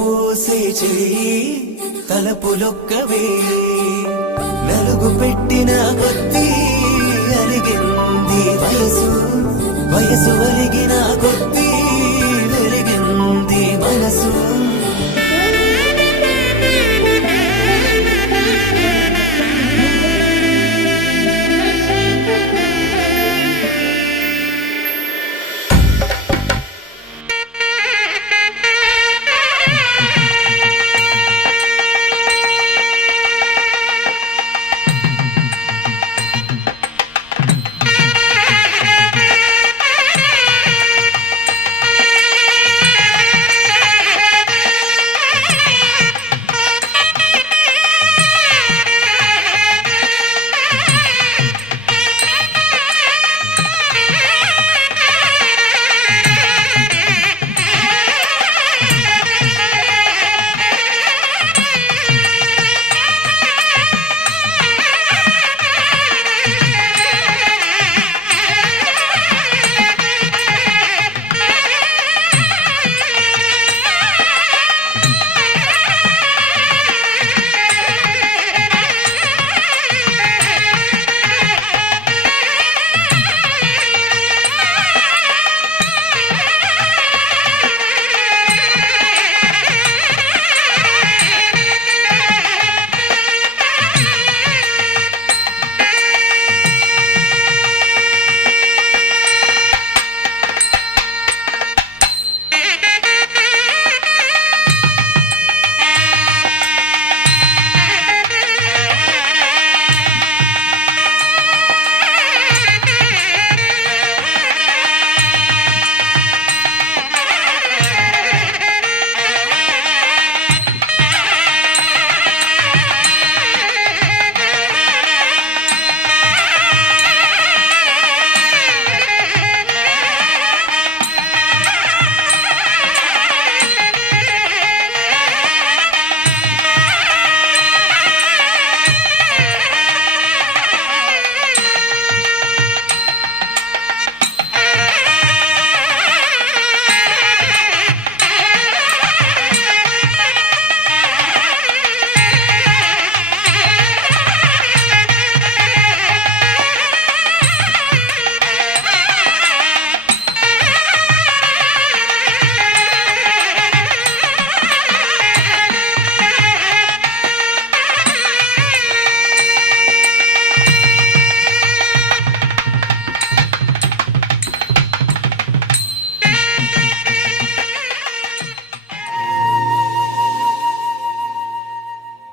పోసే చెయ్యి తలపులొక్కవే నలుగు పెట్టిన కొద్దీ అరిగింది వయసు వయసు ఒరిగిన కొద్దీ వెలిగింది మనసు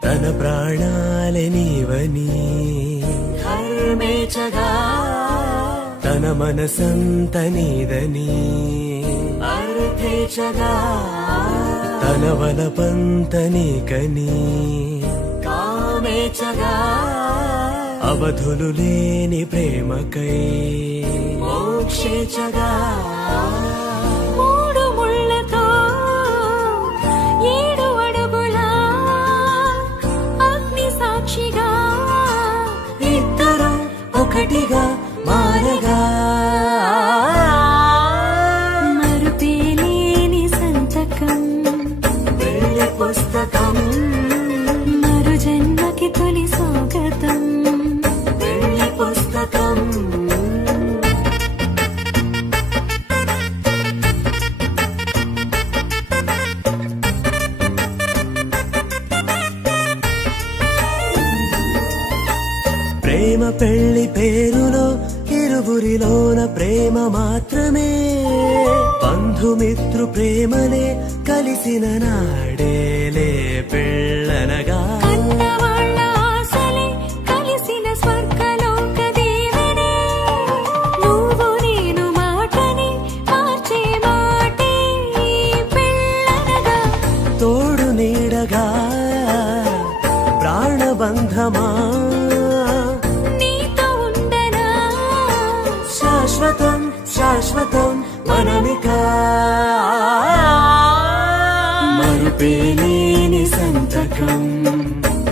తన ప్రాణాలే నీవని హర్మేచగా తన మనసంత నీదని అర్థేచగా తన వలపంత నీకని కామేచగా అవధులు లేని ప్రేమకై మోక్షేచగా మూడు ముళ్ళతో 7 అడుగుల అగ్ని సాక్షిగా ఇద్దరు ఒకటిగా మారగా మరుపేలేని సంతకం వెళ్ళి పుస్తకం మరు జన్మకి తొలి స్వాగతం వెళ్ళి పుస్తకం ప్రేమ పెళ్లి పేరులో ఇరువురిలోన ప్రేమ మాత్రమే బంధుమిత్రు ప్రేమనే కలిసిన నాడేలే పెళ్ళనగా కన్నవాళ్ళ ఆశలే కలిసిన స్వర్గలోక దీవెనే నువ్వు నేను మాటని మార్చే మాటే పెళ్ళనగా తోడు నీడగా ప్రాణబంధమా నీతో ఉండనా శాశ్వతం శాశ్వతం మనమికా మరుపేలేని సంతకం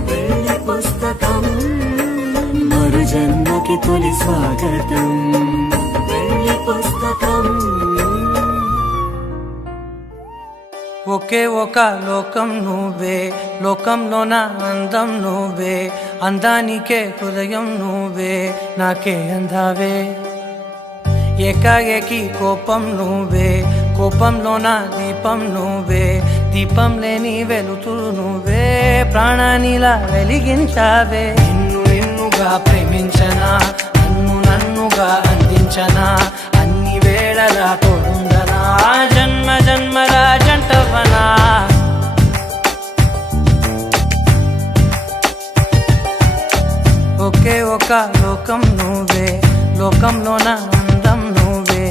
వెళ్ళి పుస్తకం మరు జన్మకి తొలి స్వాగతం వెళ్ళి పుస్తకం ఒకే ఒక లోకం నువ్వే, లోకంలో నా అందం నువ్వే, అందానికే హృదయం నువ్వే, నాకే అందావే. ఏకాఏకి కోపం నువ్వే, కోపంలో నా దీపం నువ్వే, దీపం లేని వెలుతురు నువ్వే, ప్రాణానిలా వెలిగించావే. నిన్నుగా ప్రేమించనా, నన్నుగా అందించనా, అన్ని వేళలా తోడుండనా, జన్మ జన్మల జంటవనా. ఒకే ఒక లోకం నువ్వే, లోకంలో నా అందం నువ్వే,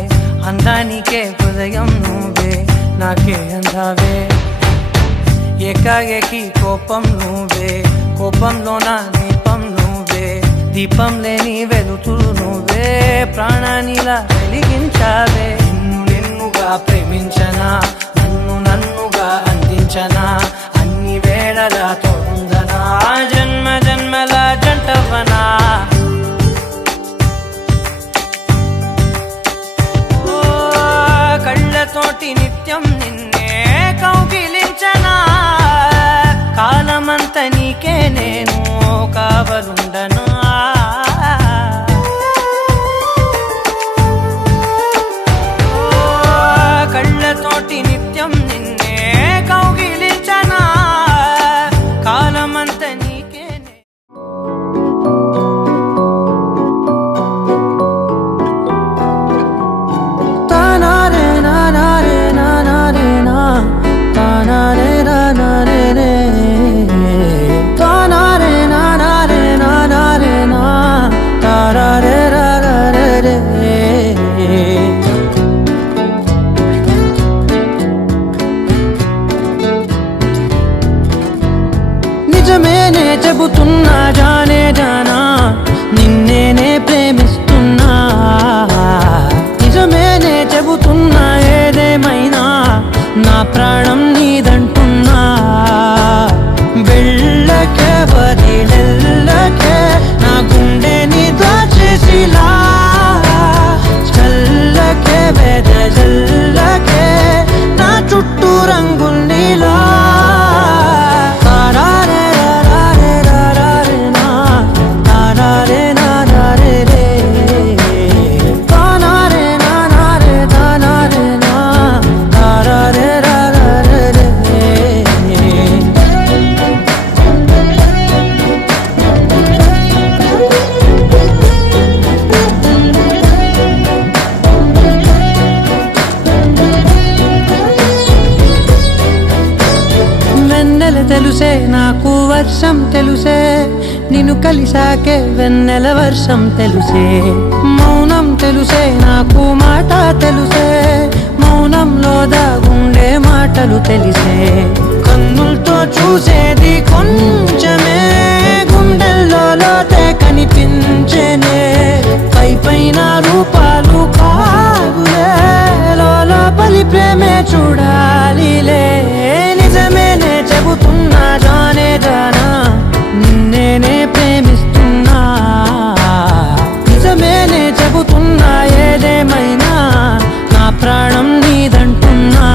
అందానికే హృదయం నువ్వే, నాకే అందావే. ఏకాఏకి కోపం నువ్వే, కోపంలో నా దీపం నువ్వే, దీపం లేని వెలుతురు నువ్వే, ప్రాణానిలా వెలిగించావే. నిన్నుగా ప్రేమించనా, నన్నుగా అందించనా, అన్ని వేళలా తోడుందనా, జన్మ జన్మల జంటవనా. కళ్ళతోటి నిత్యం నిన్నే కౌగిలించనా, కాలమంత నీకే నేను కావలుండనా. కళ్ళతోటి నిత్యం నిన్నే కౌగిలించనా, కాలమంత నీకే. తానారే నానారే నానారే నా, తానారే నానారే రే, తానారే నానారే నానారే నా, తారారే రారే రే. నిజమేనే చెబుతున్నా జానే జానా, నిన్నేనే ప్రేమిస్తున్నా. నిజమేనే చెబుతున్నా ఏదేమైనా, నా ప్రాణం నీదంటున్నా. వెళ్ళకే వదిలెళ్ళకే, నా గుండెని దాచేసిలా, చల్లకే వెదజల్లకే, నా చుట్టూ రంగుల్నిలా. తెలుసే నాకు వర్షం తెలుసే, నిన్ను కలిసాకే వెన్నెల వర్షం తెలుసే. మౌనం తెలుసే నాకు మాట తెలుసే, మౌనంలో దాగుండే మాటలు తెలిసే. కన్నులతో చూసేది కొంచెమే, గుండెల్లో లోతే కనిపించేనే. పై పైన రూపాలు కాగులే, లోపలి ప్రేమే చూడాలిలే. నిజమేనే చెబుతున్నా జానే జానా, నిన్నేనే ప్రేమిస్తున్నా. నిజమేనే చెబుతున్నా ఏదేమైనా, నా ప్రాణం నీదంటున్నా.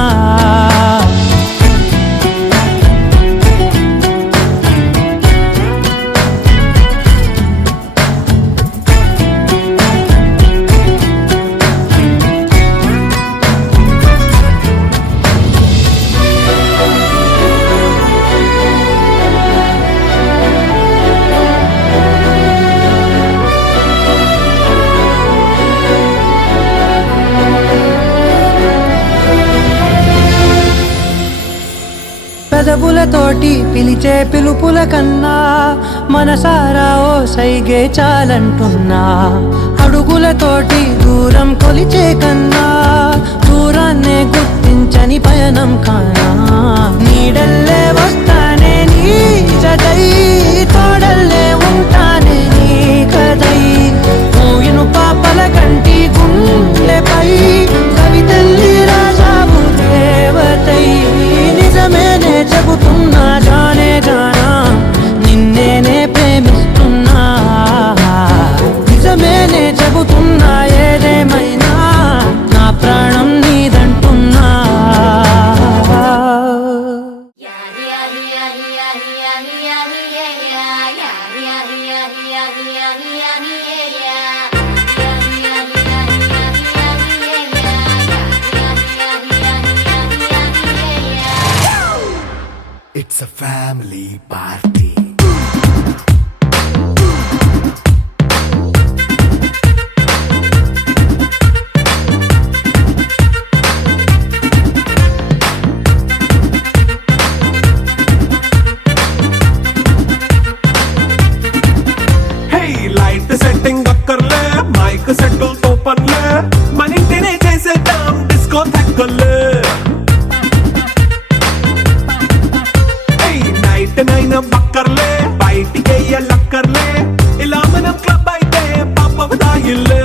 పెదవులతోటి పిలిచే పిలుపుల కన్నా, మనసారా ఓ సైగే చాలంటున్నా. అడుగులతోటి దూరం కొలిచే కన్నా, దూరాన్నే గుర్తించని పయనం కానా. నీడల్లే వస్తానే నీ జతై, తోడల్లే ఉంటానే నీ కదై. పూయిను పాపల కంటి గుండెపై, కవితల్లి రాజావు రేవతై. నిజమేనే చెబుతున్నా జానే జానా, నిన్నేనే ప్రేమిస్తున్నా. నిజమేనే చెబుతున్నా ఏదేమైనా, నా ప్రాణం నీదంటున్నా. It's a family party. Hey, light setting అక్కర్లే మైక్ సెట్టుల్ తో పర్లే మన ఇంటినే చేసేద్దాం డిస్కో థక్కర్లే నైట్ నైన్ బక్కర్లే బయటికి లక్కర్లే ఇలా మనం క్లబ్ అయితే పాపదాయిల్లే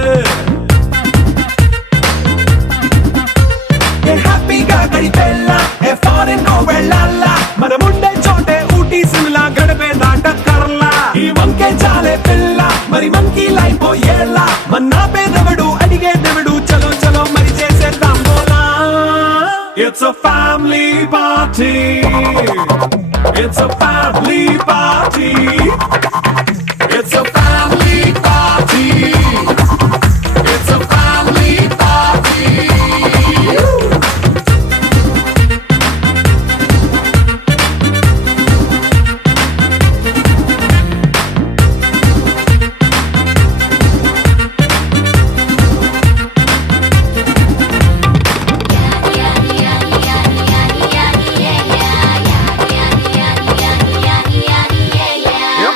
హ్యాపీగా గడిపెల్లా ఏ ఫారెన్ నో వెళ్ళాలా మనం ఉండే చోటే ఊటీ సిమ్లా గడిపే దాటక్కర్లా ఈ వంకే చాలే పిల్ల మరి మంకీ లైఫ్ ఏళ్ళ మన్నా పేదవడు అడిగేదెవడు చలో చలో మరి చేసేద్దాం బోలా it's a family party. It's a family party. It's a family party. It's a family party.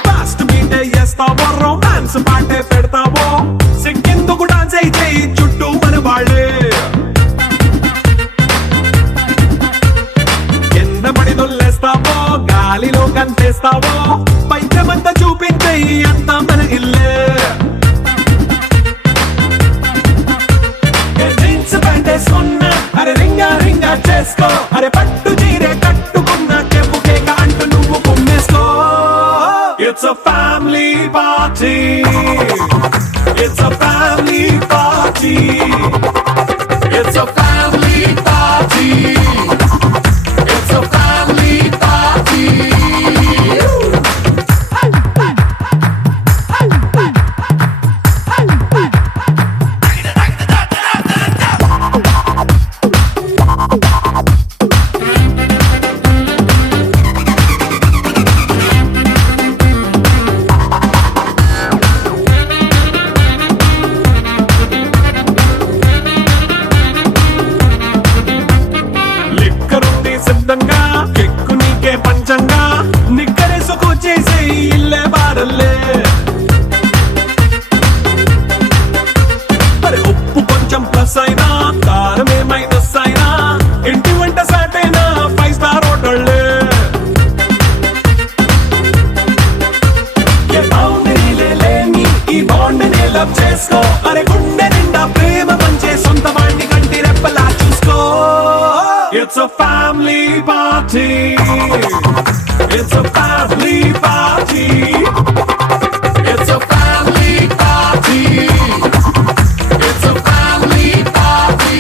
Fast meet చేస్తావో రొమాన్స్ పాటే పెడతావో సిక్కిందుకు డాన్స్ అయితే చుట్టూ మన వాళ్ళే కింద పడి దొల్లేస్తావో గాలిలో కంతేస్తావో పైచమంతా చూపించే అంతా మన ఇల్లే జీన్స్ ప్యాంట్ వేసుకున్నా అరే రింగా రింగా చేసుకో అరే పట్టు చీరే కట్టుకున్న చెప్పు కేక అంటూ నువ్వు కుమ్మేసుకో It's a family party. It's a family party. It's a family party. It's a family party. లిక్కరుంది సిద్ధంగా కెక్కు నీకే పంచంగా నిక్కరేసుకు చేసే ఇల్లే బారల్లే మరి ఉప్పు కొంచెం ప్లస్ అయినా కారమే మైనస్ అయినా ఇంటి వంట సాటైనా 5 స్టార్ హోటళ్ళే ఏ బౌండరీలే లేని ఈ బాండ్ని లవ్ చేసుకో అరే గుండె నిండా ప్రేమ పంచే సొంత వాణ్ణి కంటి రెప్పలా చూసుకో It's a family party. It's a family party. It's a family party. It's a family party.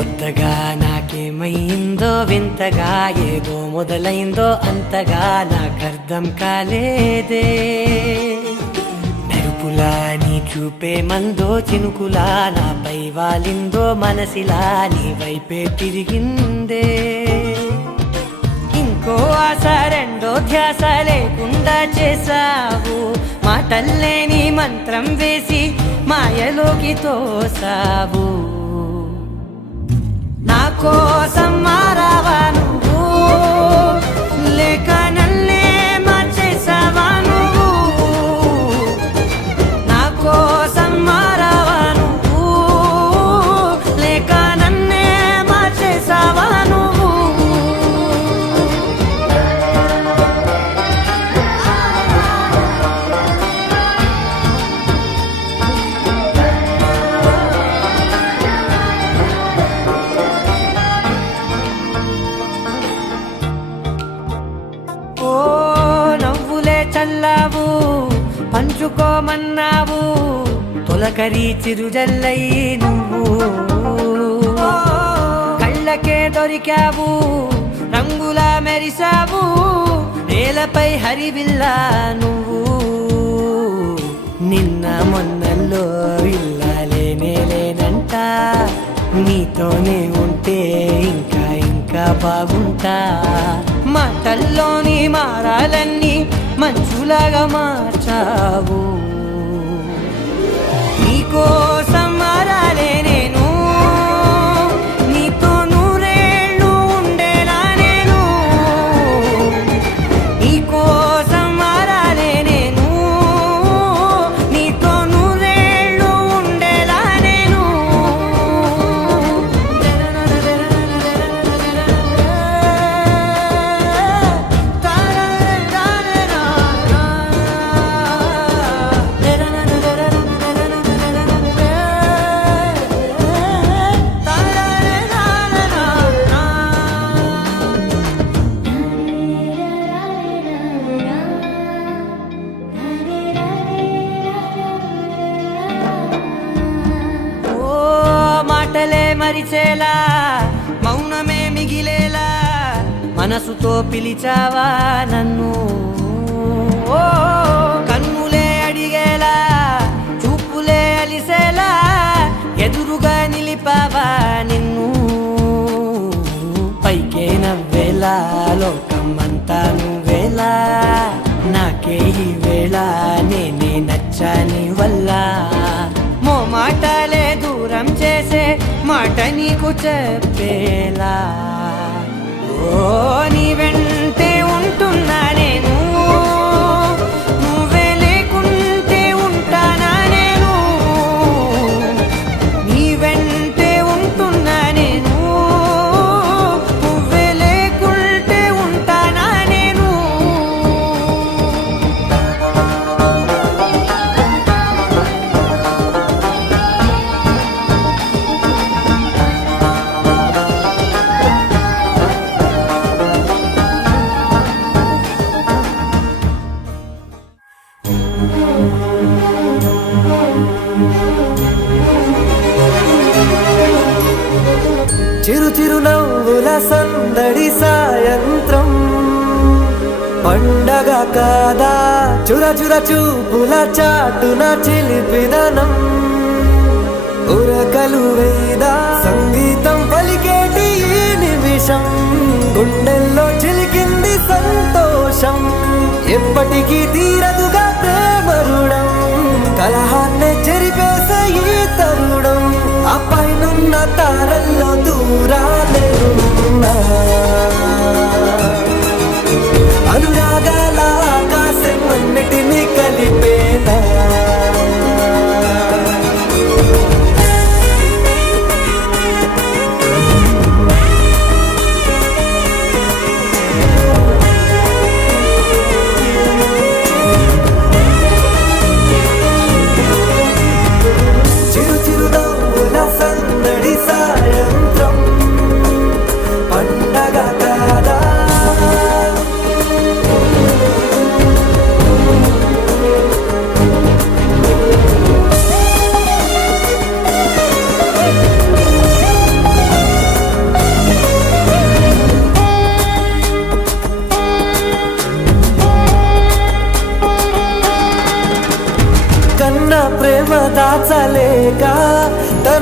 కొత్తగా నాకేమైందో వింతగా ఏదో మొదలైందో అంతగా నాకర్థం కాలేదే మెరుపులా నీ చూపే మందో చినుకులా నాపై వాలిందో మనసిలా నీ వైపే తిరిగిందే ఇంకో ఆశ రెండో ధ్యాస లేకుండా చేసావు మాటల్లే నీ మంత్రం వేసి మాయలోకి తోసావు నా కోసం మారావా నువ్వు లేక నన్నే మార్చేసావా నువ్వు నా కోసం మారావా నువ్వు లేక నన్నే మార్చేసావా నువ్వు ఓ నవ్వులే చల్లావు పంచుకోమన్నావు తొలకరి చిరుజల్లై నువ్వు ఓ, కళ్ళకే దొరికావు రంగులా మెరిసావు నేలపై హరివిల్లా నువ్వు నిన్న మొన్నల్లో ఇల్లాలేనే లేనంట నీతోనే ఉంటే ఇంకా ఇంకా బాగుంటా మాటల్లోని మారాలన్నీ మంచులాగా మార్చావు నీకోసం మారాలే నేను నీతో నూరేళ్ళు ఉండేలా నేను నీకోసం మారాలే నేను నీతో నూరేళ్ళు ఉండేలా నేను ఓ మాటలే మరిచేలా మౌనమే మిగిలేలా మనసుతో పిలిచావా నన్ను ఓ కన్నులే అడిగేలా చూపులే అలిసేలా ఎదురుగా నిలిపావా నిన్ను పైకే నవ్వేలా లోకమంతా నువ్వేలా నాకే ఈ వేళ నేనే నచ్చాని వల్ల మో మాటలే దూరం చేసే మాట నీకు చెప్పేలా ఓ నీ వెంటే ఉంటున్నా నేను నువ్వే లేకుంటే ఉంటానా నేను నీ వెంటే ఉంటున్నా నేను నువ్వే లేకుంటే ఉంటానా నేను చిరు చిరు నవ్వుల సందడి సాయంత్రం పండగ కాదా చుర చుర చూపుల చాటున చిలిపిదనం ఉరకలు వేదా సంగీతం పలికేటి ఈ నిమిషం గుండెల్లో చిలికింది సంతోషం ఎప్పటికీ తీరదుగా ప్రేమ రుణం కలహాన్నే చెరిపేసే ఈ తరుణం ఆ పైనున్న తారల్లో దూరాలే ఉన్నా అనురాగాల ఆకాశం అన్నిటినీ కలిపేనా చిరు చిరు నవ్వుల సందడి సాయంత్రం పండగ కాదా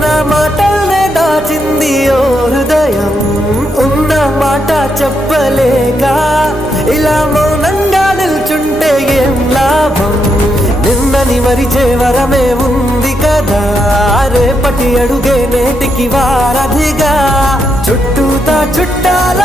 తన మాటల్నే దాచింది ఓ హృదయం ఉన్న మాట చెప్పలేక ఇలా మౌనంగా నిల్చుంటే ఏం లాభం నిన్నని మరిచే వరమే ఉంది కదా రేపటి అడుగే నేటికి వారధిగా చుట్టూతా చుట్టాల